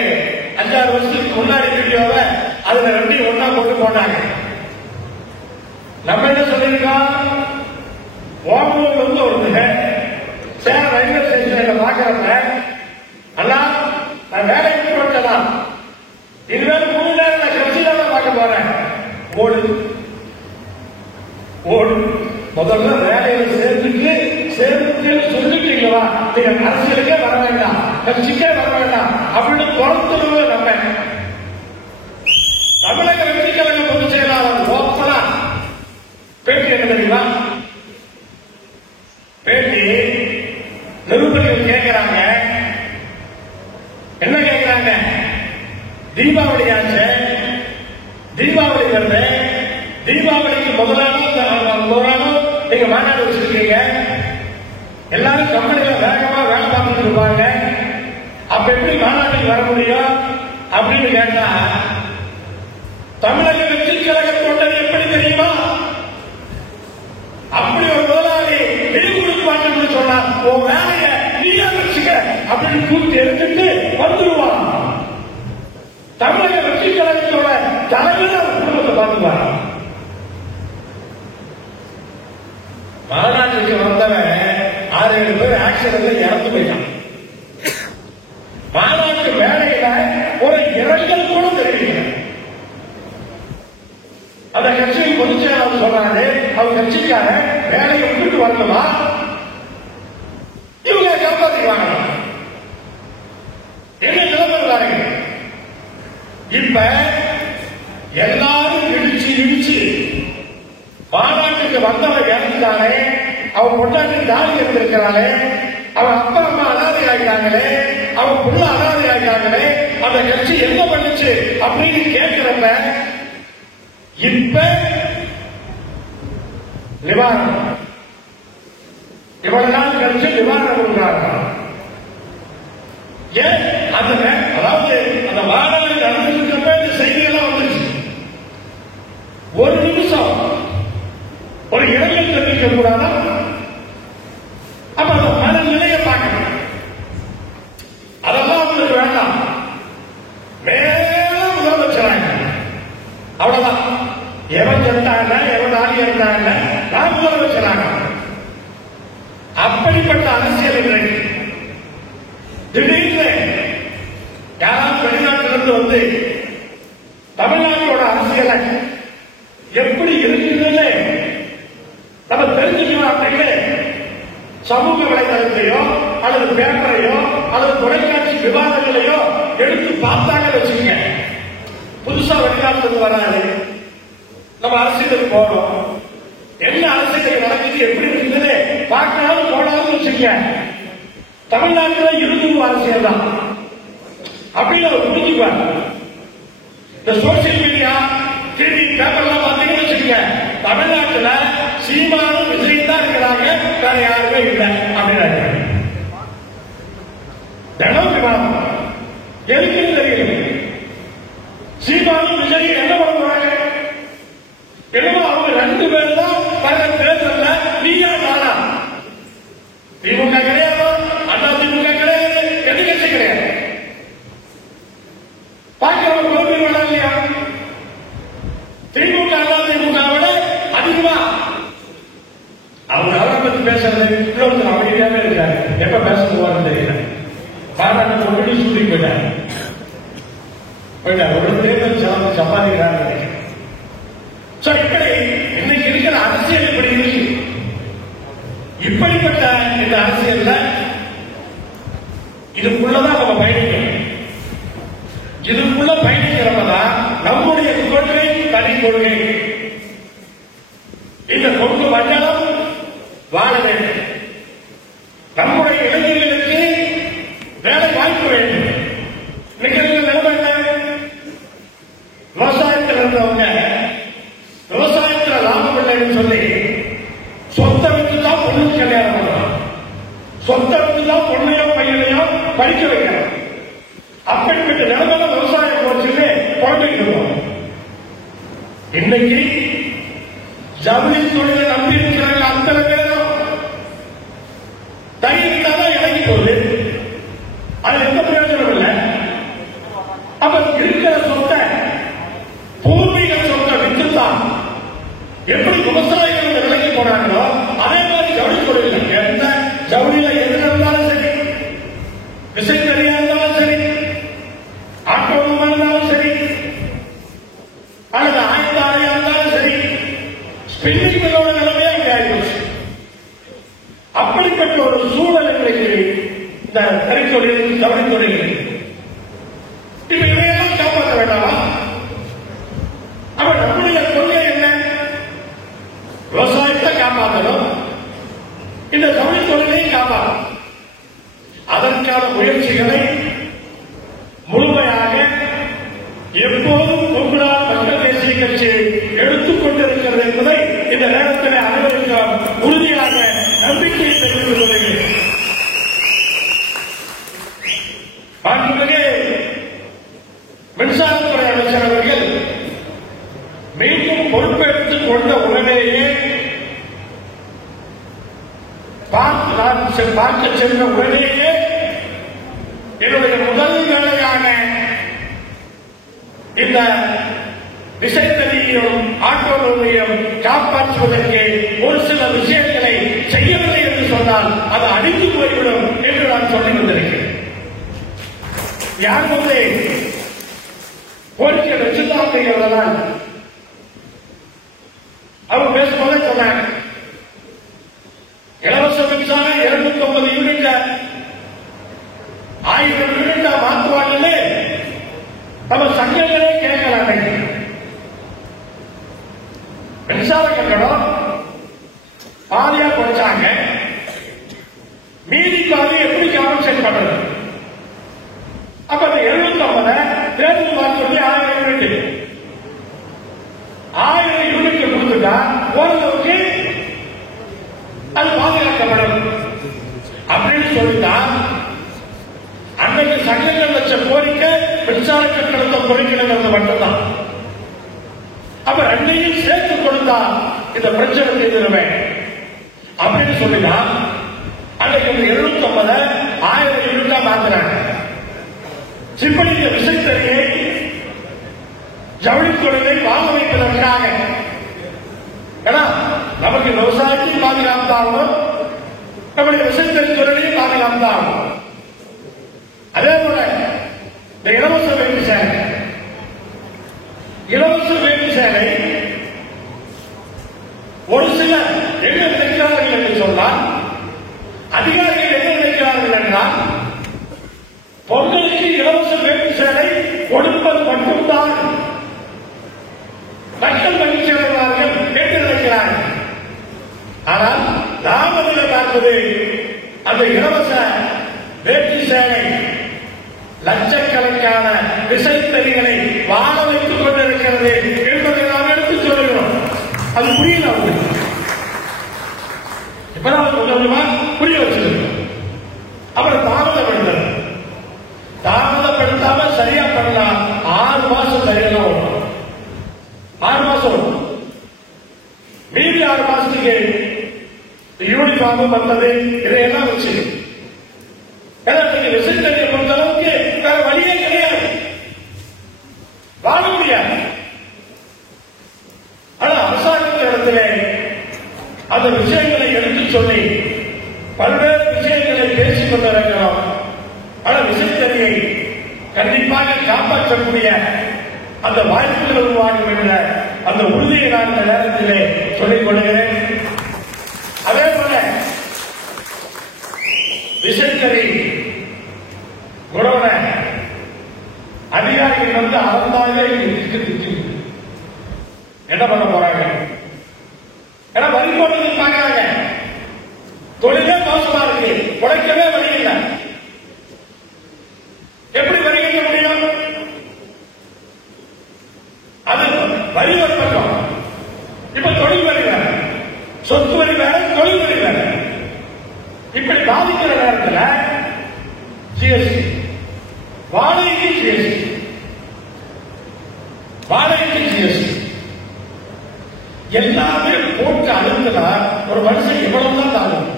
5-6 வருஷத்துக்கு முன்னாடி வீடியோவை அதுல 2 ஒன்னா போட்டு போட்டாங்க. நம்ம என்ன சொல்லிருக்கோம்? ஓமூர்ல இருந்து ஒருத்தங்க சேலம் ரயில்வே ஸ்டேஷன்ல பாக்குறப்ப அண்ணா நான் வேலைக்கு போட்டலாம், இதுவேறு 3 நேரம் நான் கட்சியில தான் பார்க்க போறேன். ஓடு ஓடு, முதல்ல வேலையில சேர்த்துன்னு சொல்லிட்டீங்களா? நீங்க அரசியலுக்கே வர வேண்டாம், கட்சிக்கே வர வேண்டாம் அப்படின்னு பொறுத்துருவோம். நம்ம தமிழக வெற்றி கழக பொதுச் செயலாளர் ஓப்பனா பேட்டி என்ன தெரியுமா? பேட்டி நிருபர்கள் கேட்கிறாங்க. என்ன கேட்கிறாங்க? தீபாவளி ஆச்சு, தீபாவளி வருது, தீபாவளிக்கு முதலாளோ நீங்க மாநாடு வச்சிருக்கீங்க, எல்லாரும் கம்பெனியில வேகமா வேலை பார்த்துட்டு இருப்பாங்க, அப்ப எப்படி மாநாட்டுக்கு வர முடியும் அப்படின்னு கேட்டா, தமிழக வெற்றி கழக தொண்டர் எப்படி தெரியுமா? அப்படி ஒரு முதலாளி வெளியூருக்கு மாட்டேன்னு சொன்னா உன் வேலைய நீயா வச்சுக்க அப்படின்னு கூட்டி எடுத்துட்டு வந்துருவான். தமிழக வெற்றி கழகத்தோட தலைவர் குடும்பத்தை பார்த்துவாங்க. மாநாட்டுக்கு வந்தவன் 6-7 பேர் ஆக்சிடென்ட்ல இறந்து போயிட்டான். மாநாட்டு வேலையில ஒரு இரங்கல் கூட தெரிவிக்கல. அந்த கட்சியின் பொதுச் செயலாளர் சொல்றாரு, அவங்க கட்சிக்கார வேலையை விட்டுட்டு வரணுமா, இவங்க காப்பாற்றிவாங்க. என்ன நிலைமை பாருங்க. இப்ப எல்லாரும் இடிச்சு மாநாட்டுக்கு வந்தவன் இறந்துட்டானே, அவன் பொண்டாட்டி தாலி எடுத்திருக்கிறானே, அவன் அப்பா அம்மா அனாதை ஆகிட்டாங்களே, அவன் புள்ள அனாதை ஆகிட்டாங்களே, அந்த கட்சி என்ன பண்ணுச்சு அப்படின்னு கேட்கிறப்ப இப்ப நிவாரணம் இவ்வளவு நாள் கழிச்சு நிவாரணம் கொடுக்கிறாங்க. ஏன் அதாவது அந்த மாநாடு நடந்துருக்கப்ப இந்த செய்தியெல்லாம் வந்துருச்சு. ஒரு நிமிஷம் ஒரு இரங்கல் தெரிவிக்க கூடாதா? அப்ப அந்த மனநிலையை பார்க்கணும். அதெல்லாம் உங்களுக்கு வேண்டாம். மேல முதலமைச்சராங்க அவ்வளவுதான். எவன் செத்தாங்க, எவன் ஆடி இருந்தாங்க, நான் முதலமைச்சராங்க. அப்படிப்பட்ட அரசியல் இன்றைக்கு திடீர்னு யாராவது வெளிநாட்டிலிருந்து வந்து தமிழ்நாட்டோட அரசியலை எப்படி இருக்குதுன்னு நம்ம தெரிஞ்சுக்கலாம் அப்படின்னு சமூக வலைதளத்தையோ அல்லது பேப்பரையோ அல்லது தொலைக்காட்சி விவாதங்களையோ எடுத்து பார்த்தாங்க வச்சுங்க. புதுசா வெளிநாட்டுல வராது, நம்ம அரசியலுக்கு போறோம், என்ன அரசியல் நடக்குது எப்படி இருக்குது பார்க்கணும் போனாலும் வச்சுக்க. தமிழ்நாட்டில் இருந்தும் அரசியல் தான் அப்படின்னு அவர் புரிஞ்சுக்குவார். இந்த சோசியல் மீடியா டிவி பேப்பர்லாம் பார்த்தீங்கன்னு வச்சுக்க, தமிழ்நாட்டில் சீமானும் விஜய் தான் இருக்கிறாங்க, வேற யாருமே இல்லை அப்படின்னு தினம் விவாதம். எதுக்குன்னு தெரியல. சீமானும் விஜய் என்ன பண்ண போறாங்க? என்னமோ அவங்க 2 பேர் தான் வர தேர்தல் நீயா நானா. திமுக கிடையாது, அண்ணா திமுக கிடையாது, எதிர்கட்சி கிடையாது. பார்க்கிறவங்க குழப்பம் வேணாம் இல்லையா? திமுக அண்ணா திமுக விட அதிகமா அவங்க அவரை பத்தி பேசுறது இன்னொருத்தர் அமைதியாவே இருக்காரு. எப்ப பேச போவாருன்னு தெரியல. பாராட்டு சொல்லி சூடி போயிட்டாரு. ஒரு தேர்தல் செலவு சம்பாதிக்கிறாங்க. இப்படி இன்னைக்கு இருக்கிற அரசியல் இப்படி இருக்கு. இப்படிப்பட்ட இந்த அரசியல்ல இதுக்குள்ளதான் நம்ம பயணிக்கணும். இதுக்குள்ள பயணிக்கிறப்பதான் நம்முடைய கொள்கை தனி கொள்கை. இந்த கொண்டு மண்டலம் வாழ வேண்டும். நம்முடைய இளைஞர்களுக்கு வேலை வாய்ப்பு வேண்டும். இன்னைக்கு நிலைமை என்ன? விவசாயத்தில் இருந்தவங்க விவசாயத்தில் லாபம் இல்லைன்னு சொல்லி சொத்தை வச்சு தான் பொண்ணுக்கு கல்யாணம் பண்ணலாம், சொத்தை வச்சு தான் பொண்ணையோ பையனையோ படிக்க வைக்கலாம். அப்படிப்பட்ட நிலைமையில விவசாயம் போச்சுன்னு குழந்தைக்கிறோம். இன்னைக்கு ஜவுளி தொழிலை நம்பி இருக்கிறாங்க. அத்தனை பேரும் தயிர்தான் இறங்கி போகுது. அது எந்த பிரயோஜனம் இல்லை. அப்ப இருக்கிற சொத்தை பூர்வீக சொத்தை விற்றுத்தான் எப்படி விவசாயிகள் விலைக்கு போனாங்களோ அதே மாதிரி ஜவுளி தொழில். எந்த ஜவுளியில எது இருந்தாலும் சரி, விசைத்தறியா இருந்தாலும் சரி, ஆட்டோமா இருந்தாலும் சரி, அல்லது ஆயுதாரியா இருந்தாலும் சரி, ஸ்பின்னிங்களோட நிலைமையே அங்கே ஆயிடுச்சு. அப்படிப்பட்ட ஒரு சூழல் இன்றைக்கு இந்த தறித்தொழில் ஜவுளி தொழில். இப்ப இதையெல்லாம் காப்பாற்ற வேண்டாமா? அப்ப நம்முடைய கொள்கை என்ன? விவசாயத்தை காப்பாற்றணும், இந்த ஜவுளி தொழிலையும் காப்பாற்றணும். அதற்கான முயற்சிகளை முழுமையாக எப்போதும் கொங்குநாள் மக்கள் தேசிய கட்சி எடுத்துக் கொண்டிருக்கிறது என்பதை இந்த நேரத்தில் அனைவருக்கும் உறுதியாக நம்பிக்கையை தெரிவித்துக் கொள்கிறேன். மாண்புமிகு மின்சாரத்துறை அமைச்சர் அவர்கள் மீண்டும் பொறுப்பேற்றுக் கொண்ட உடனேயே பார்க்க சென்ற உடனேயே என்னுடைய முதல் வேலையான இந்த விசைத்தறியையும் ஆட்டோவையும் காப்பாற்றுவதற்கு ஒரு சில விஷயங்களை செய்யவில்லை என்று சொன்னால் அது அழிந்து போய்விடும் என்று நான் சொல்லி வந்திருக்கிறேன். யார் வந்து கோரிக்கை வச்சுதான் அவர் பேசும்போதே சொன்னாங்க, இலவச மின்சாரம் 250 யூனிட் 1000 யூனிட் மாற்றுவாங்கன்னு நம்ம சங்கங்களே கேட்கலாங்க. மின்சார கட்டணம் பாதியா குறைச்சாங்க, மீதி பாதி எப்படி காம்பன்சேட் பண்றது? அப்ப அந்த 750 தேர்தல் வாக்கு 1000 யூனிட் 1000 யூனிட் கொடுத்துட்டா ஓரளவுக்கு அது பாதுகாக்கப்படும் அப்படின்னு சொல்லிட்டா அன்னைக்கு சங்கங்கள் வச்ச கோரிக்கை மின்சார கட்டணத்தை குறைக்கணுங்கிறது மட்டும்தான். அப்ப ரெண்டையும் சேர்த்து கொடுத்தா இந்த பிரச்சனை தீர்ந்துருவேன் அப்படின்னு சொல்லிட்டா அன்னைக்கு 750 1000 யூனிட்டா மாத்தினாங்க. இப்படி இந்த விசைத்தறியை ஜவுளி தொழிலை வாங்க வைப்பதற்காக நமக்கு விவசாயத்தையும் பாதுகாத்தாலும் நம்முடைய விசைத்தறி தொழிலையும் பாதுகாத்தாலும் அதே போல இந்த இலவச வேட்டி சேலை ஒரு சில எங்க தைக்கிறார்கள் என்று சொன்னால் என்பது அந்த இலவச வேட்டி சேலை லட்சக்கணக்கான விசைத்தறிகளை வாழ வைத்துக் கொண்டிருக்கிறது என்பதை நாம் எடுத்துச் சொல்லுகிறோம். அது புரியல அவங்களுக்கு. இப்பதான் கொஞ்சமா புரிய வச்சிருக்கோம். அப்புறம் தாமதப்படுத்தாம சரியா பண்ணலாம். 6 மாசம் சரியா வரும். 6 மாசம் வரும். மீதி 6 மாசத்துக்கு யூனிஃபார்ம் வந்தது இதையெல்லாம் வச்சு விசைத்தறியை பொறுத்த அளவுக்கு வேற வழியே கிடையாது, வாழ முடியாது. ஆனா அரசாங்கத்தின் இடத்திலே அந்த விஷயங்களை எடுத்துச் சொல்லி பல்வேறு விஷயங்களை பேசிக் கொண்டிருக்கிறோம். ஆனால் விசைத்தறியை கண்டிப்பாக காப்பாற்றக்கூடிய அந்த வாய்ப்புகள் உருவாகும் என்ற அந்த உறுதியை நான் இந்த நேரத்திலே சொல்லிக் கொள்கிறேன். அதே போல விசைத்தறி குடோன அதிகாரிகள் வந்து அறந்தாலே என்ன பண்ண போறாங்க? ஏன்னா வரி போட்டு பார்க்கறாங்க. தொழிலே மோசமா இருக்கு, உழைக்கவே வழி இல்லை. எப்படி வரி வைக்க முடியும்? அது வரி ஒரு பக்கம். இப்ப தொழில் வரி வேற, சொத்து வரி வேற, தொழில் வரி வேற. இப்படி பாதிக்கிற நேரத்தில் ஜிஎஸ்டி, வாடகைக்கு ஜிஎஸ்டி, எல்லாமே போட்டு அழுத்தினா ஒரு மனுஷன் எவ்வளவுதான் தாங்கும்?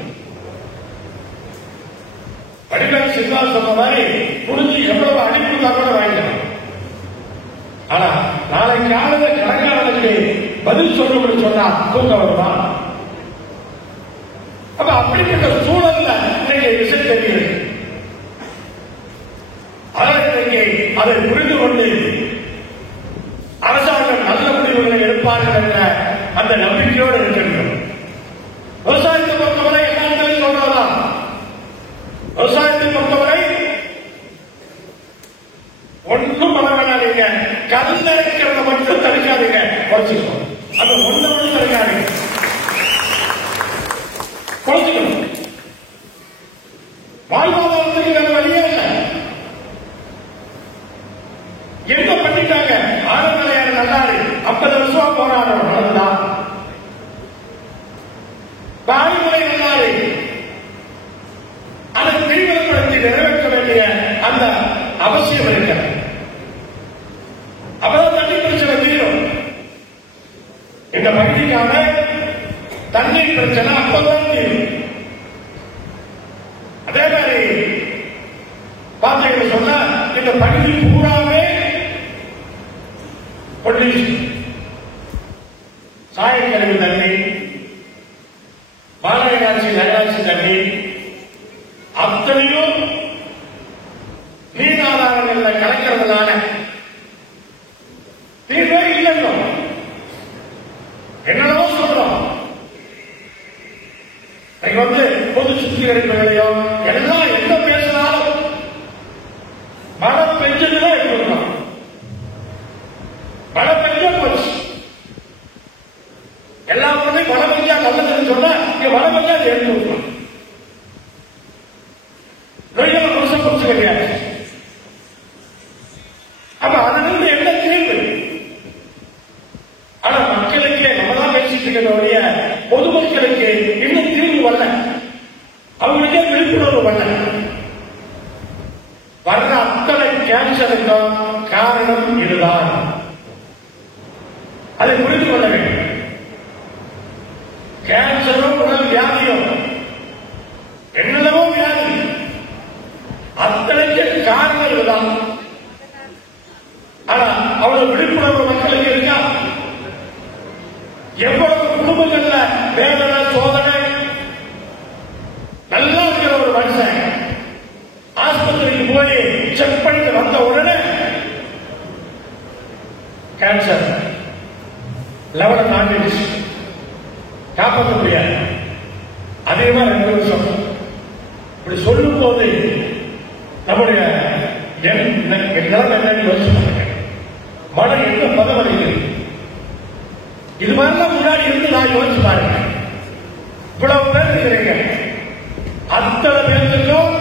வடிவேல் சிவா சொன்ன மாதிரி புரிஞ்சு எவ்வளவு அடிப்பு கூட வாங்கிக்கலாம். ஆனா நாளை காலையில் கடற்காரனுக்கு பதில் சொல்லணும்னு சொன்னா தூக்கம் வருமா? அப்ப அப்படிப்பட்ட சூழல்ல இன்னைக்கு விசைத்தறி இருக்கு. அதை புரிந்து கொண்டு அரசாங்கம் நல்ல முடிவுகளை எடுப்பார்கள் என்ற அந்த நம்பிக்கையோடு இருக்கின்றோம். விவசாயத்தை பொறுத்தவரை எல்லாத்தையும் சொல்றதா? விவசாயத்தை பொறுத்தவரை ஒன்றும் பண்ண வேண்டாதீங்க, கல்லறைக்கிறத மட்டும் தடுக்காதீங்க, குறைச்சிக்கணும். அது ஒன்று மட்டும் தடுக்காதீங்க, குறைச்சிக்கணும். வாழ்வாதாரத்துக்கு வேற வழியே இல்லை. என்ன பண்ணிட்டாங்க? ஆடநிலையான நல்லாரு 50 வருஷம் போராடணும், நடந்ததான். ஆழ்நிலை நல்லாரு அதை தீவிரப்படுத்தி நிறைவேற்ற வேண்டிய அந்த அவசியம் இருக்கிறது. அப்பதான் தண்ணி பிரச்சனை தீரும். இந்த பகுதிக்கான தண்ணீர் பிரச்சனை அப்பதான் தீரும். அதே மாதிரி பார்த்தீங்கன்னு சொன்னா இந்த பகுதி பூராவே சாயக்கழிவு தண்ணி, மாநகராட்சி நகராட்சி தண்ணி அத்தனையும் நீர் ஆதாரங்கள்ல கலக்கிறதுனால தீர்வே இல்லைங்க. என்னென்னவோ சொல்றோம். பொது சுத்திகரிப்புகளையோ எல்லாம் என்ன பேசினாலும் மழை பெஞ்சதுதான் எடுக்கணும். மழை பெஞ்சா போச்சு. எல்லா பொருளையும் மழை பெஞ்சா நல்லதுன்னு சொன்னா இங்க மழை பெஞ்சா அது எடுத்து விடணும். நொய்யல புருஷன் புரிச்சு கிடையாது. அப்ப அதிலிருந்து என்ன தீர்வு? ஆனா மக்களுக்கு நம்ம தான் பேசிட்டு இருக்கிற பொதுமக்களுக்கு இன்னும் தீர்வு வரல, அவங்களுக்கே விழிப்புணர்வு வரல. வர்ற அத்தனை கேன்சருக்கும் காரணம் இதுதான். அதை புரிந்து கொள்ள வேண்டும். கேன்சரும் உடல் வியாதியும் என்னென்னவோ வியாதி, அத்தனைக்கு காரணம் இதுதான். ஆனா அவ்வளவு விழிப்புணர்வு மக்களுக்கு இருக்கா? எவ்வளவு குடும்பங்கள்ல வேதனை சோதனை, நல்லா இருக்கிற ஒரு மனுஷன் ஆஸ்பத்திரிக்கு போய் செக் பண்ணிட்டு வந்த உடனே கேன்சர் லெவலை தாண்டிடுச்சு, காப்பாற்ற முடியாது. அதிகமா 2 வருஷம். இப்படி சொல்லும் போது நம்முடைய என்னன்னு யோசிச்சு பாருங்க. மழை என்ன பதவடைகிறது? இது மாதிரிலாம் முன்னாடி இருந்து நான் யோசிச்சு பாருங்க. இவ்வளவு பேர் இருக்கிறீங்க, அத்தனை பேருக்கும்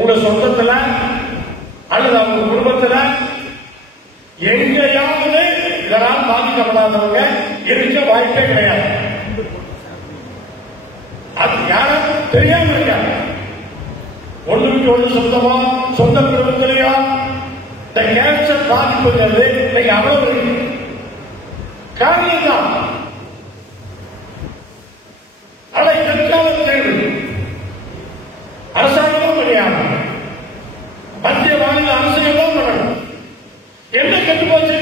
உங்க சொந்தத்துல அல்லது அவங்க குடும்பத்துல எங்கேயாவது இதனால் பாதிக்கப்படாதவங்க இருக்க வாய்ப்பே கிடையாது. அது யாரும் தெரியாம இருக்காங்க. ஒண்ணுக்கு ஒண்ணு சொந்தமா சொந்த குடும்பத்திலேயா இந்த கேன்சர் பாதிப்புங்கிறது இன்னைக்கு அவ்வளவு காரணம் தான். ஆனா இதற்கான தேவை அரசாங்கமும் கிடையாது, மத்திய மாநில அரசுகள் தான் பண்ணணும். என்ன கெட்டு போச்சு?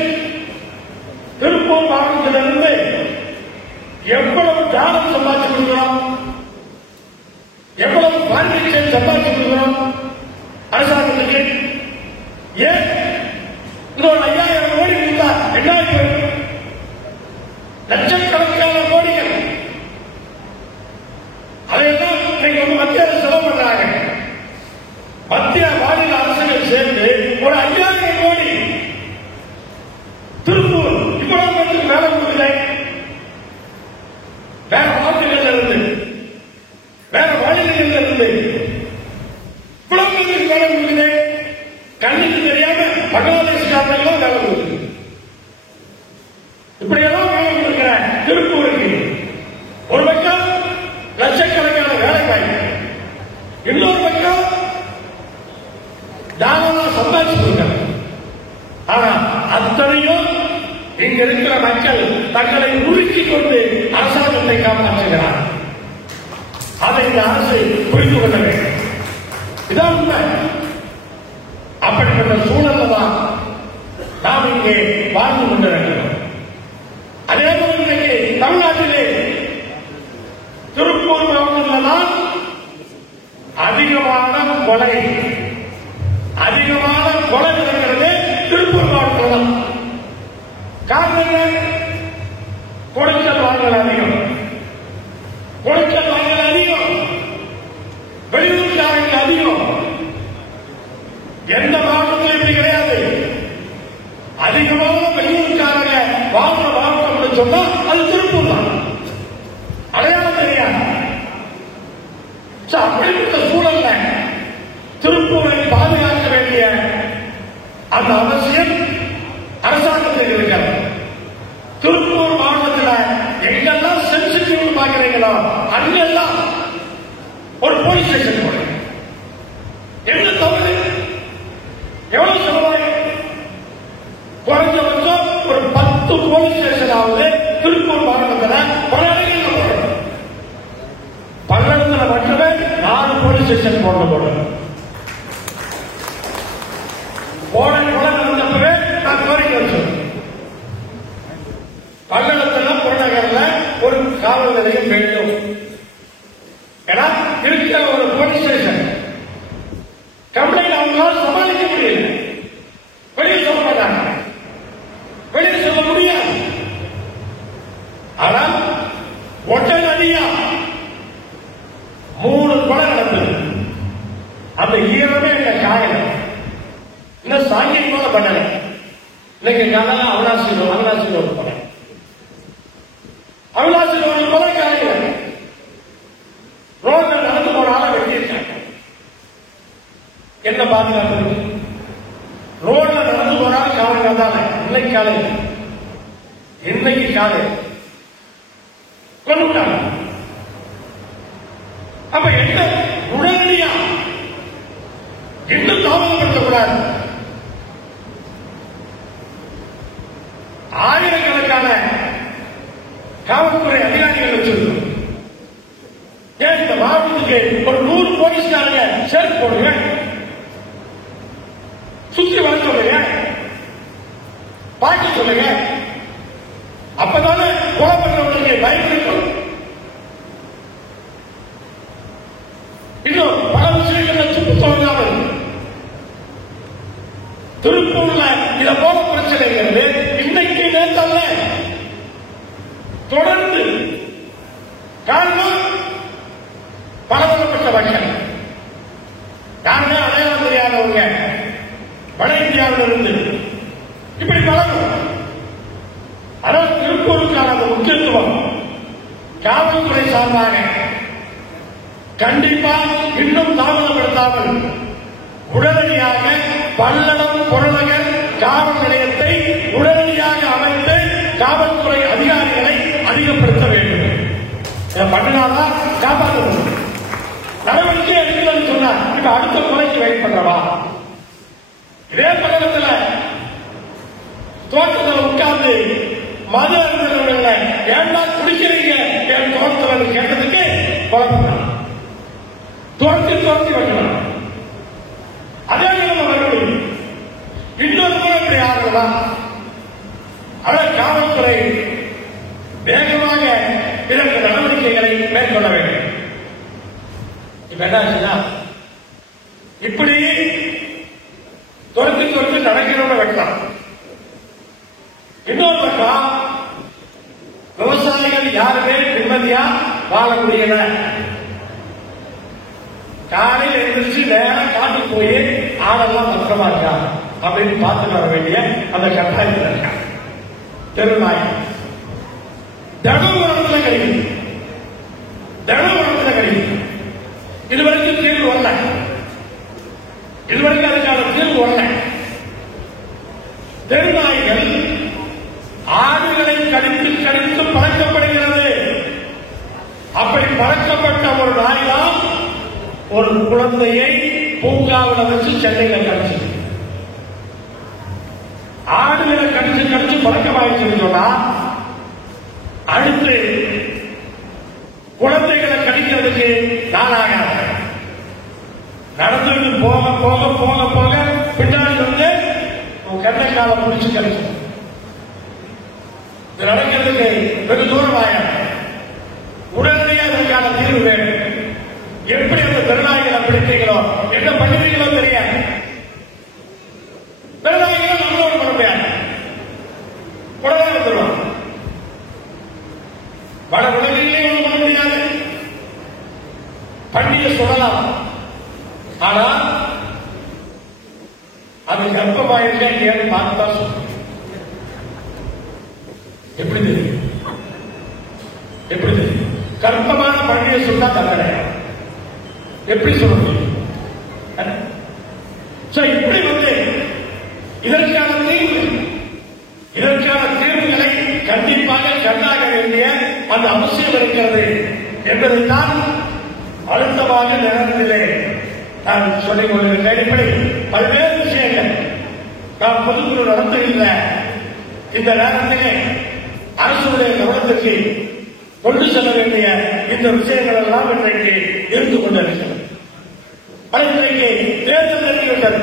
திருப்பூர் மாவட்டத்திலிருந்து எவ்வளவு டாலர் சம்பாதிச்சு கொடுக்கிறோம், எவ்வளவு பார்மிஷன் சம்பாதிச்சு கொடுக்கிறோம் அரசாங்கத்துக்கு. ஏன் இன்னொரு 5000 கோடி கொடுத்தா என்ன? லட்சக்கணக்கான கோடிகள் அதையெல்லாம் இன்னைக்கு வந்து மத்திய அரசு செலவு பண்றாங்க. மத்திய மாநில அரசுகள் சேர்ந்து ஒரு 5000 கோடி திருப்பூர் இவ்வளவு பேருக்கு வேலை கொடுக்கல. வேற மாநிலங்கள்ல இருந்து வேற மாநிலங்கள்ல இருந்து இவ்வளவு பேருக்கு வேலை கொடுக்குது. கண்ணுக்கு தெரியாம பங்களாதேஷ்காரங்களும் வேலை கொடுக்குது. இப்படியெல்லாம் வேலை கொடுக்கிற திருப்பூருக்கு ஒரு பக்கம் லட்சக்கணக்கான வேலை வாய்ப்பு, இன்னொரு பக்கம் தாராளம் சம்பாதிச்சு கொடுக்கிறாங்க. ஆனா அத்தனையும் இங்க இருக்கிற மக்கள் தங்களை உருக்கிக் கொண்டு அரசாங்கத்தை காப்பாற்றுகிறார். அதை இந்த அரசு புரிந்து கொள்ள வேண்டும். இதான் உண்மை. அப்படிப்பட்ட சூழல்ல தான் நாம் இங்கே வாழ்ந்து கொண்டிருக்கிறோம். அதே போல இன்றைக்கு தமிழ்நாட்டிலே திருப்பூர் மாவட்டத்தில் தான் அதிகமான கொலை நடக்கிறது. திருப்பூர் மாவட்டத்தில் தான். காரணம் என்ன? கொடுக்கல் வாங்கல் அதிகம், வெளியூர்காரங்க அதிகம். எந்த மாவட்டத்திலும் இப்படி கிடையாது. அதிகமாக வெளியூர்காரங்க வாழ்ற மாவட்டம் சொன்னா அது திருப்பூர் தான். அடையாளம் தெரியாது. அப்படிப்பட்ட சூழல்ல திருப்பூரை பாதுகாக்க வேண்டிய அந்த அவசியம் அரசாங்கத்தில் இருக்கிறது. திருப்பூர் மாவட்டத்தில் எங்கெல்லாம் சென்சிட்டிவ் பார்க்கிறீங்களோ அங்கெல்லாம் ஒரு போலீஸ் ஸ்டேஷன் போடுங்க. என்ன தவறு? எவ்வளவு செலவாகும்? குறைஞ்சபட்சம் ஒரு 10 போலீஸ் ஸ்டேஷன் ஆகுது திருப்பூர் மாவட்டத்தில். பல இடங்களில் போடணும். பல்லடத்தில் மட்டுமே 4 போலீஸ் ஸ்டேஷன் போடணும். கொலை நடந்தப்பவே நான் கோரிக்கை வச்சோம். பல்லடத்தில் புறநகர்ல ஒரு காவல் நிலையம் வேண்டும். ஏன்னா இருக்கிற ஒரு போலீஸ் ஸ்டேஷன் கம்ப்ளைண்ட் அவங்களால சமாளிக்க முடியல. வெளியே சொல்ல மாட்டாங்க, வெளியே சொல்ல முடியாது. ஆனால் ஒட்டனடியா 3 கொலை நடந்தது. அந்த ஈரமே எங்க காயல. இன்னும் சாங்கியமாக பண்ணல. இன்னைக்கு காலம் அவனாசியில் ஒரு கொலை, அவனாசியில் ஒரு கொலை காலையில ரோட்ல நடந்து போனால வெட்டியிருக்காங்க. என்ன பாதுகாப்பு இருக்கு? ரோட்ல நடந்து போனால காவல்கள் தானே. இன்னைக்கு காலை கொண்டுட்டாங்க. அப்ப என்ன உடனடியா இன்னும் தாமதப்படுத்தக்கூடாது. ஆயிரக்கணக்கான காவல்துறை அதிகாரிகள் வச்சிருக்கோம். ஏன் இந்த மாவட்டத்துக்கு ஒரு 100 போலீஸ்காரங்க சேர்த்து போடுங்க, சுற்றி வர சொல்லுங்க, பாக்க சொல்லுங்க. அப்பதானே கொலை பண்றவங்களுக்கு பயன்படுத்தும். இன்னும் பல விஷயங்களை சுட்டு தொடங்காமல் திருப்பூர்ல இத போல பிரச்சனைங்கிறது இன்னைக்கு நேரத்தல்ல, தொடர்ந்து. காரணம் பலதரப்பட்ட மக்கள். யாருமே அடையாளம் தெரியாதவங்க வட இந்தியாவில் இருந்து இப்படி பழகும். ஆனால் திருப்பூருக்கான அந்த முக்கியத்துவம் காவல்துறை சார்பாக கண்டிப்பா இன்னும் தாமதப்படுத்தாமல் உடனடியாக பல்லடம் புறநகர் காவல் நிலையத்தை உடனடியாக அமைத்து காவல்துறை அதிகாரிகளை அதிகப்படுத்த வேண்டும். பண்ணினாதான் காப்பாற்ற நடவடிக்கை எடுக்கலன்னு சொன்னார். இப்ப அடுத்த முறைக்கு வெயிட் பண்றவா? இதே பக்கத்துல தோட்டத்தில் உட்கார்ந்து மது அருந்தவர்கள ஏண்டா குடிக்கிறீங்க என் தோட்டத்தில் கேட்டதுக்கு குழப்பம் துரத்தி வைக்கலாம். அதே நம்ம மறுபடியும் இன்னொரு முறை இப்படி ஆகலாம். ஆனால் காவல்துறை வேகமாக இதற்கு நடவடிக்கைகளை மேற்கொள்ள வேண்டும். இப்ப என்ன இப்படி துரத்தி நடக்கிறவங்க வைக்கலாம். இன்னொரு பக்கம் விவசாயிகள் யாருமே நிம்மதியா வாழக்கூடியன. காலையில் எழுந்திரிச்சு நேரம் காட்டுக்கு போய் ஆடெல்லாம் பத்திரமா இருக்கா அப்படின்னு பார்த்துட்டு வர வேண்டிய அந்த கட்டாயத்தில் இருக்கா. தெருநாய் தினவரத்தில் கிடைக்கும். இதுவரைக்கும் தீர்வு வரல. இதுவரைக்கும் அதுக்கான தீர்வு வரல. தெருநாய்கள் ஆடுகளை கடித்து பழக்கப்படுகிறது. அப்படி பழக்கப்பட்ட ஒரு நாய்தான் ஒரு குழந்தையை பூங்காவில் வச்சு சென்னையில் கடிச்சு ஆடுகளை கடிச்சு பழக்கமாயிடுச்சுன்னு சொன்னா அடுத்து குழந்தைகளை கடிக்கிறதுக்கு நாளாக நடந்துட்டு போக போக போக போக பின்னாடி வந்து கண்ணைக்கால பிடிச்சு கடிச்சு இது நடக்கிறதுக்கு வெகு தூரமாக உடனடியாக இதற்கான தீர்வு வேண்டும். எப்படி அந்த திருநாய்களை பிடித்தீங்களோ என்ன பண்ணுவீங்களோ தெரியாது. திருநாய்களை நம்மளோட பண்ண முடியாது. உடனே வந்துடுவாங்க. வட உலகிலே ஒன்றும் பண்ண முடியாது. பண்டிகை சொல்லலாம். ஆனா அது கர்ப்பமாயிருக்க ஏன்னு பார்த்துதான் சொல்லுங்க. எப்படி தெரியும்? கர்ப்பமான பண்டிகை சொன்னா தண்டனை எப்படி சொல்ல முடியும்? இப்படி வந்து இதற்கான தீர்வுகளை கண்டிப்பாக கண்டாக வேண்டிய அந்த அவசியம் இருக்கிறது என்பதைத்தான் அழுத்தமாக நேரத்திலே நான் சொல்லிக் கொள்கிறேன். இப்படி பல்வேறு விஷயங்கள் நாம் பொதுக்குழு நடத்துகின்ற இந்த நேரத்திலே அரசுடைய கவனத்திற்கு கொண்டு செல்ல வேண்டிய இந்த விஷயங்கள் எல்லாம் இன்றைக்கு இருந்து கொண்டிருக்கிறது. இன்றைக்கு தேர்தல் நெருங்கிவிட்டது.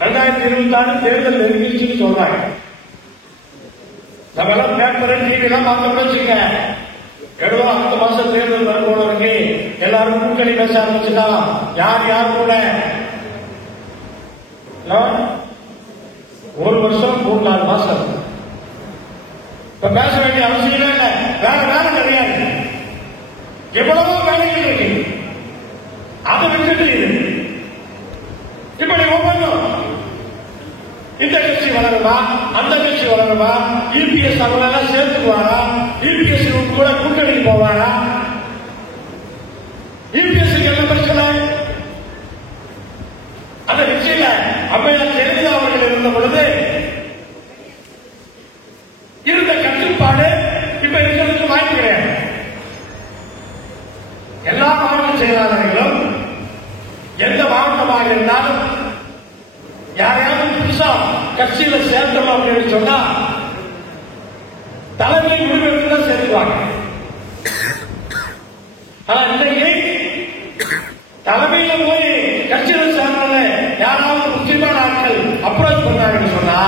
2026 தேர்தல் நெருங்கிச்சுன்னு சொல்றாங்க. நம்ம எல்லாம் பேப்பர் டிவி எல்லாம் பார்க்க வச்சுக்க ஏதோ அடுத்த மாசம் தேர்தல் வரும்போது எல்லாரும் கூட்டணி பேச ஆரம்பிச்சுட்டா யார் கூட ஒரு வருஷம் 3-4 மாசம் இப்ப பேச வேண்டிய அவசியமே இல்லை. வேலை கிடையாது. எவ்வளவோ வேலைகள் இருக்கு. அதை விட்டுட்டு இப்படி ஒவ்வொன்றும் இந்த கட்சி வளருமா அந்த கட்சி வளருமா இபிஎஸ் அவங்களெல்லாம் சேர்த்துக்குவாரா இபிஎஸ் கூட கூட்டணி போவாரா இபிஎஸ் என்ன பிரச்சனை? அந்த கட்சியில அம்மையார் ஜெயலலிதா அவர்கள் இருந்த பொழுது இருந்த கட்டுப்பாடு இப்ப இருக்கிறதுக்கு வாய்ப்பு கிடையாது. எல்லா மாவட்ட செயலாளர்களும் எந்த மாவட்டமாக இருந்தாலும் யாரையாவது புதுசா கட்சியில சேர்த்தோம் அப்படின்னு சொன்னா தலைமை முடிவெடுத்து தான் சேர்த்துவாங்க. ஆனா இன்றைக்கு தலைமையில போய் கட்சியில சேர்ந்த யாராவது முக்கியமான ஆட்கள் அப்ரோச் பண்ணாங்கன்னு சொன்னா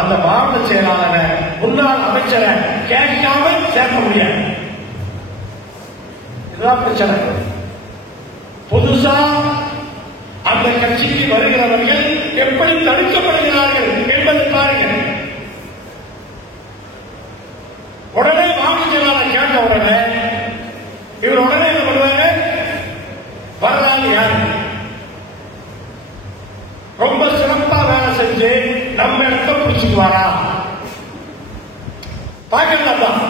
அந்த மாவட்ட செயலாளரை முன்னாள் அமைச்சரை கேட்காம சேர்க்க முடியாது. இதுதான் பிரச்சனை. புதுசா அந்த கட்சிக்கு வருகிறவர்கள் எப்படி தடுக்கப்படுகிறார்கள் என்பதை பாருங்கள். உடனே மாவட்ட செயலாளர் கேட்ட உடனே இவர் உடனே என்ன பண்ணுவாங்க? வரலாறு யாரு ரொம்ப சிறப்பா வேலை செஞ்சு நம்ம இடத்த பிடிச்சுக்குவாரா பார்க்கலாம்.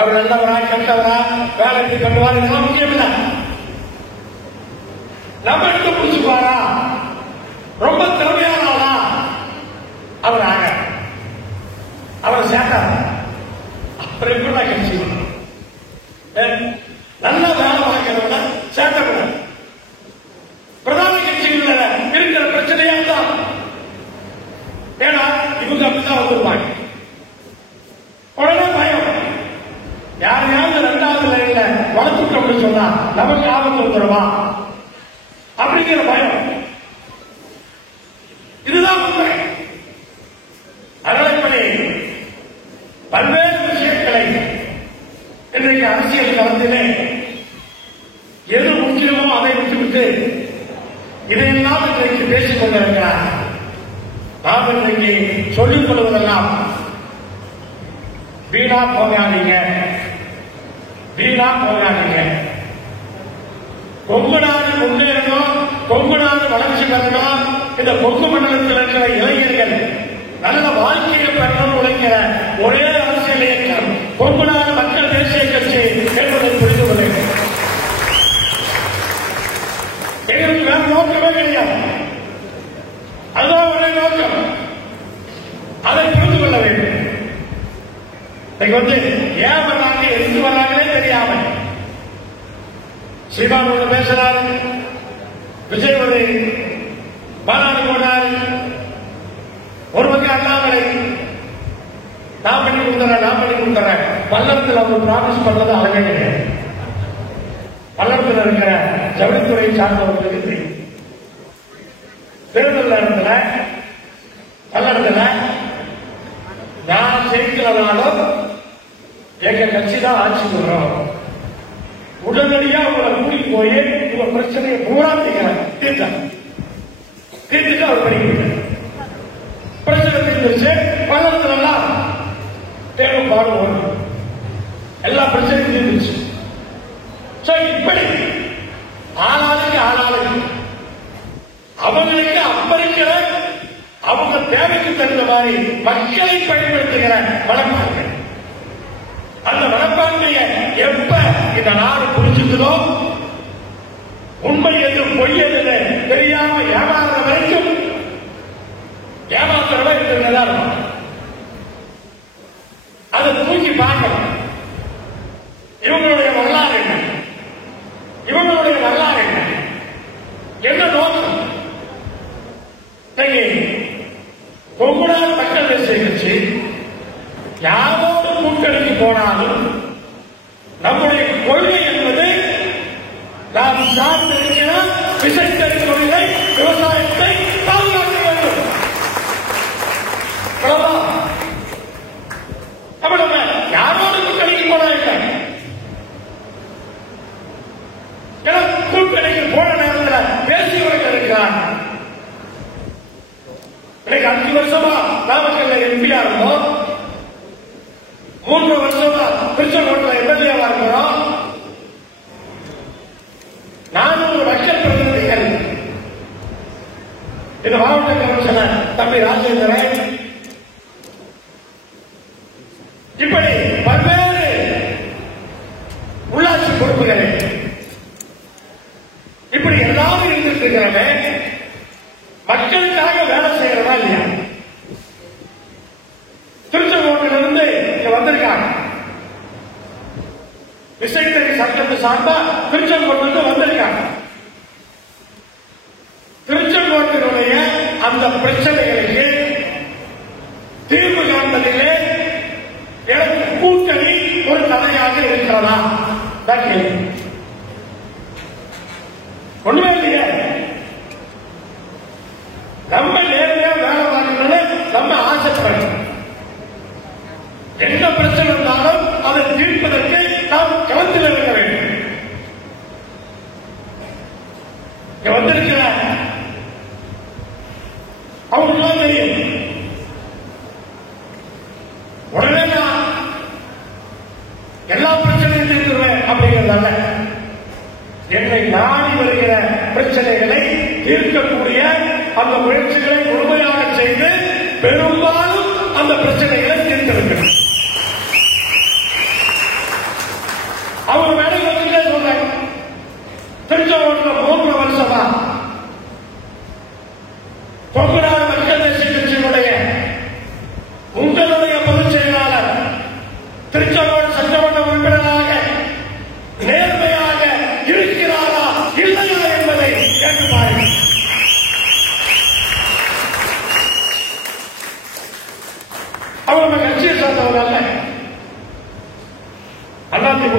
அவர் நல்லவரா கெட்டவரா வேலைக்கு பண்ணுவார் இதெல்லாம் முக்கியம் இல்லை. நம்ம எடுத்து பிடிச்சுப்பாரா, ரொம்ப திறமையான ஆளா, அவர் ஆக அவரை சேர்த்தார். அப்புறம் எப்படி கட்சி நல்லா வேலை பார்க்கிறவங்க சேர்க்கக்கூடாது. பிரதான கட்சிகள் இருக்கிற பிரச்சனையா தான். ஏன்னா இவங்க அப்படிதான் வந்துருவாங்க. உடனே பயம், யாரையாவது 2வது லைன்ல வளர்த்துட்டோம்னு சொன்னா நமக்கு ஆபத்து வந்துருவா அப்படிங்கிற பயம். இதுதான் உண்மை. அதனால பல்வேறு விஷயங்களை இன்றைக்கு அரசியல் களத்திலே எது முக்கியமோ அதை விட்டுவிட்டு இதையெல்லாம் இன்றைக்கு பேசிக் கொண்டிருக்கிறார். நாம் இன்றைக்கு சொல்லிக் கொள்வதெல்லாம் வீணா போகாதீங்க, வீணா போகாதீங்க. கொங்கு நாடு முன்னேறணும், கொங்கு நாடு வளர்ச்சி பெறணும். இந்த கொங்கு மண்டலத்தில் இருக்கிற இளைஞர்கள் நல்ல வாழ்க்கையை பெறணும் உழைக்கிற ஒரே அரசியல் இயக்கம் கொங்கு நாடு மக்கள் தேசிய கட்சி என்பதை புரிந்து கொள்ளுங்கள். எங்களுக்கு வேற நோக்கமே கிடையாது, அதுதான் ஒரே நோக்கம். அதை புரிந்து கொள்ள வேண்டும். ஏன் வர்றாங்க, எதுக்கு வர்றாங்களே தெரியாம ஸ்ரீமானோட பேசுறாரு, விஜய் ஒரு மாநாடு போனாரு, ஒரு பக்கம் அண்ணாமலை நான் பண்ணி கொடுத்துறேன். பல்லடத்தில் அவர் ப்ராமிஸ் பண்றது அழகே கிடையாது. பல்லடத்தில் இருக்கிற ஜவுளித்துறை சார்ந்தவர்களுக்கு தேர்தல் நேரத்தில் பல்லடத்தில் நான் ஜெயிக்கிறனாலும் எங்க கட்சி தான் ஆட்சிக்கு வரும், உடனடியாக உங்களை கூட்டிட்டு போய் உங்க பிரச்சனையை பூரா தீர்த்துட்டு அவர் படிக்கிறார். பிரச்சனை தீர்ந்துச்சு. பல்லடத்துல எல்லாம் தேவைப்பாடு வரும், எல்லா பிரச்சனையும் தீர்ந்துச்சு. இப்படி ஆளாளுக்கு அவங்களுக்கு அப்பறிக்கிற அவங்க தேவைக்கு தகுந்த மாதிரி மக்களை பயன்படுத்துகிற மனப்பான்மை, அந்த மனப்பான்மையை எப்ப இந்த நாடு புரிஞ்சுக்கிறதோ, உண்மை என்று பொய் என்று தெரியாம ஏமாறுற வரைக்கும் ஏமாத்துறவா இருக்கிறதா இருக்கும். அதை தூக்கி பார்க்கணும். இவங்களுடைய வரலாறு என்ன, இவங்களுடைய வரலாறு என்ன நோக்கம்? கொங்கு நாடு மக்கள் தேசிய கட்சி யாரோடு கூட்டணிக்கு போனாலும் நம்முடைய கொள்கை என்பது நாம் சார்ந்திருக்கிற விசைத்தறி தொழிலை, விவசாயத்தை பாதுகாக்க வேண்டும். அப்ப நம்ம யாரோடு கூட்டணிக்கு போனா இல்லை, கூட்டணிக்கு போன நேரத்தில் பேசியவர்கள் இருக்கிறார். 5 வருஷமா நாமக்கல்ல எம்பியா இருந்தோம், 3 வருஷமா திருச்செங்கோட்டில் எம்எல்ஏவா இருக்கிறோம். 400 மக்கள் பிரதிநிதிகள், இந்த மாவட்ட கமிஷனர் தம்பி ராஜேந்திரன், இப்படி பல்வேறு உள்ளாட்சி பொறுப்புகளை இப்படி எல்லாரும் இருந்துட்டு இருக்கிறாங்க. மக்களுக்காக வேலை செய்யறதா இல்லையா? திருச்செங்கோட்டிலிருந்து இங்க வந்திருக்காங்க, விசைத்தறி சட்டத்தை சார்ந்தா திருச்செங்கோட்டிலிருந்து வந்திருக்காங்க. திருச்செங்கோட்டினுடைய அந்த பிரச்சனைகளுக்கு தீர்வு காண்பதிலே எனக்கு கூட்டணி ஒரு தடையாக இருக்கிறதா? ஒண்ணுமே இல்லையா? நம்ம நேரடியா வேலை பார்க்கணும்னு நம்ம ஆசைப்படணும். எந்த பிரச்சனை இருந்தாலும் அதை தீர்ப்பதற்கு நாம் களத்தில் இருக்க வேண்டும். இங்க வந்திருக்கிற அவங்களுக்குலாம் தெரியும், உடனே நான் எல்லா பிரச்சனையும் தீர்த்துருவேன் அப்படிங்கிறதால என்னை நாடி வருகிற பிரச்சனைகளை தீர்க்கக்கூடிய அந்த முயற்சிகளை முழுமையாக செய்து பெரும்பாலும் அந்த பிரச்சனைகளை தீர்த்திருக்கிறோம்.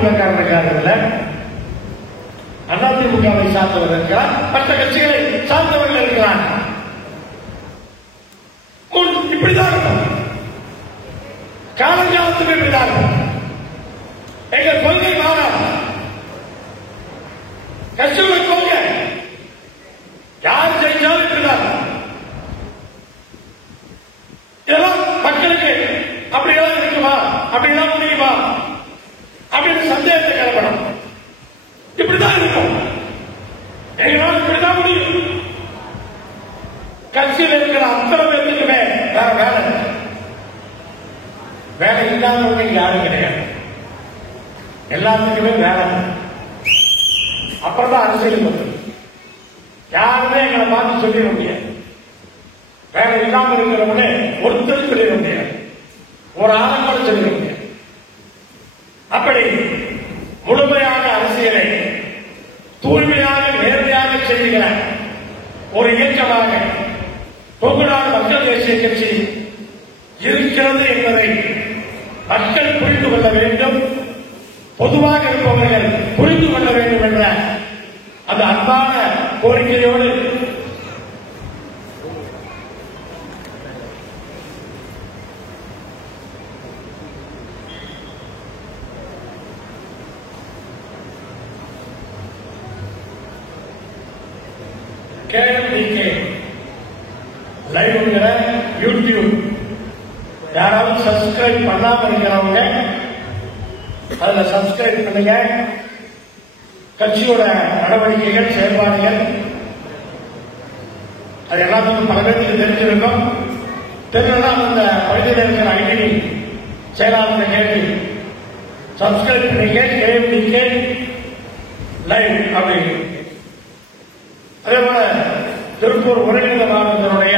அதிமுகவில் அதிமுகவை சார்ந்தவர் இருக்கிறார், மற்ற கட்சிகளை சார்ந்தவர்கள் இருக்கிறார். இப்படிதான் இருக்கும், காலங்காலத்துக்கு இப்படிதான் இருக்கும். எங்க கொள்கை மாறாது, கட்சியோட கொள்கை யார் ஜெயிச்சாலும் இப்படிதான். இதெல்லாம் மக்களுக்கு அப்படியெல்லாம் இருக்குமா, அப்படியெல்லாம் முடியுமா அப்படின்னு சந்தேகத்தை கிளம்பணும். இப்படிதான் இருக்கும், எங்களால் இப்படிதான் முடியும். கட்சியில் இருக்கிற அத்தனை பேருக்குமே வேற வேலை இல்லாதவங்க யாரும் கிடையாது, எல்லாத்துக்குமே வேலை. அப்புறம் தான் அரசியல் வந்து யாருமே எங்களை பார்த்து சொல்லிட முடியாது. வேலை இல்லாமல் இருக்கிறவங்க ஒருத்தர் சொல்லிட முடியாது, ஒரு ஆளோட சொல்லிட முடியாது. அப்படி முழுமையாக அரசியலை தூய்மையாக நேர்மையாக செய்கிற ஒரு இயக்கமாக கொங்குநாடு மக்கள் தேசிய கட்சி இருக்கிறது என்பதை மக்கள் புரிந்து கொள்ள வேண்டும், பொதுவாக இருப்பவர்கள் புரிந்து கொள்ள வேண்டும் என்ற அந்த அன்பான கோரிக்கையோடு KMDK லைவ்ங்கிற யூடியூப் யாராவது சப்ஸ்கிரைப் பண்ணாம இருக்கிறவங்க அதுல சப்ஸ்கிரைப் பண்ணுங்க. கட்சியோட நடவடிக்கைகள் செயல்பாடுகள் அது எல்லாத்துக்கும் பல பேருக்கு தெரிஞ்சிருக்கும். தெரியலன்னா அந்த பகுதியில் இருக்கிற ஐடி செயலாளர் கேட்டு சப்ஸ்கிரைப் பண்ணீங்க KMDK லைவ் அப்படின்னு. அதே போல திருப்பூர் ஒருங்கிணைந்த மாவட்டத்தினுடைய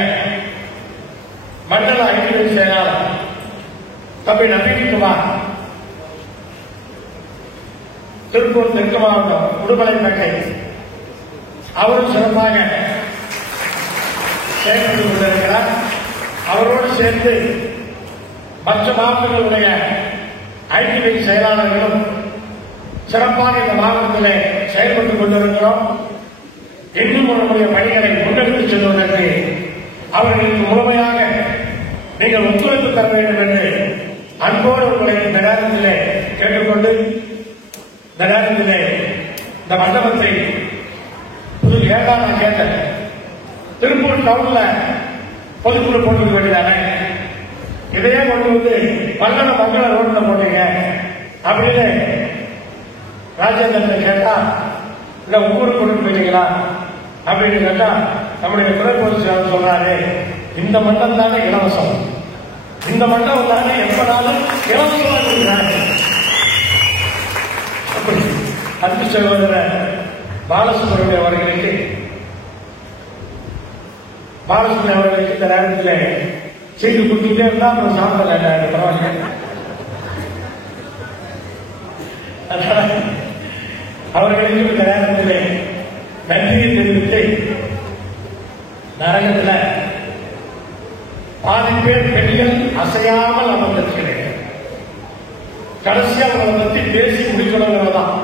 மண்டல ஐடி செயலாளர் தம்பி நவீன்குமார், திருப்பூர் தெற்கு மாவட்டம் உடுமலைப்பேட்டை, அவரும் சிறப்பாக செயல்பட்டுக் கொண்டிருக்கிறார். அவரோடு சேர்ந்து மற்ற மாவட்டங்களுடைய ஐடி செயலாளர்களும் சிறப்பாக இந்த மாவட்டத்திலே செயல்பட்டுக் கொண்டிருக்கிறோம். இன்னும் நம்முடைய பணிகளை முன்னெடுத்துச் செல்வதற்கு அவர்களுக்கு முழுமையாக நீங்கள் ஒத்துழைப்பு தர வேண்டும் என்று அன்போடு உங்களை இந்த நேரத்திலே கேட்டுக்கொண்டு, இந்த நேரத்திலே இந்த மண்டபத்தை புது ஏதா நான் கேட்டேன், திருப்பூர் டவுன்ல பொதுக்குழு போட்டுக்க வேண்டியதானே, இதையே கொண்டு வந்து பல்லட மங்கள ரோட்ல போட்டீங்க அப்படின்னு ராஜேந்திரன் கேட்டா, இல்ல ஊருக்கு கொண்டு போயிட்டீங்களா அப்படின்னு கேட்டா, நம்முடைய துறை பொதுச் சொல்றாரு, இந்த மண்டம் தானே இலவசம், இந்த மண்டபம் தானே எப்பனாலும் இலவசமாக இருக்கிறாங்க. அப்படி அன்பு சகோதரர் பாலசுப்ரமணியம் அவர்களுக்கு இந்த நேரத்தில் செய்து கொடுத்துட்டே இருந்தா அப்புறம் சாப்பிடல பரவாயில்ல. அவர்களுக்கு இந்த நேரத்தில் நன்றியை தெரிவித்து, நரகத்தில் பாதி பேர் பெண்கள் அசையாமல் அமர்ந்திருக்கிறேன். கடைசியா உங்களை பத்தி பேசி முடிக்கணுங்கிறதான்.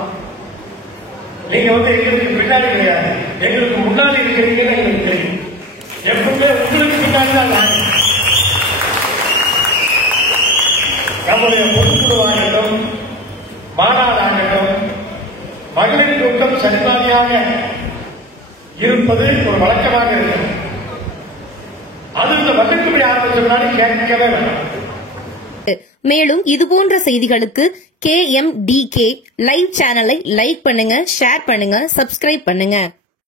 நீங்க எங்களுக்கு பின்னாடி கிடையாது, எங்களுக்கு முன்னாடி இருக்கிறீங்கன்னு எங்களுக்கு தெரியும். எப்பவுமே உங்களுக்கு பின்னாடி தான் நான். நம்முடைய பொதுக்குழுவாகட்டும், மாநாடாகட்டும், மகளிர் கூட்டம் சரிபாதியாக இருப்பது ஒரு வழக்கமாக இருக்கிறது. அது இந்த வகுப்பு ஆரம்பிச்சதுனால கேட்கவே வேண்டாம். மேலும் இதுபோன்ற செய்திகளுக்கு KMDK லைவ் சேனலை லைக் பண்ணுங்க, ஷேர் பண்ணுங்க, சப்ஸ்கிரைப் பண்ணுங்க.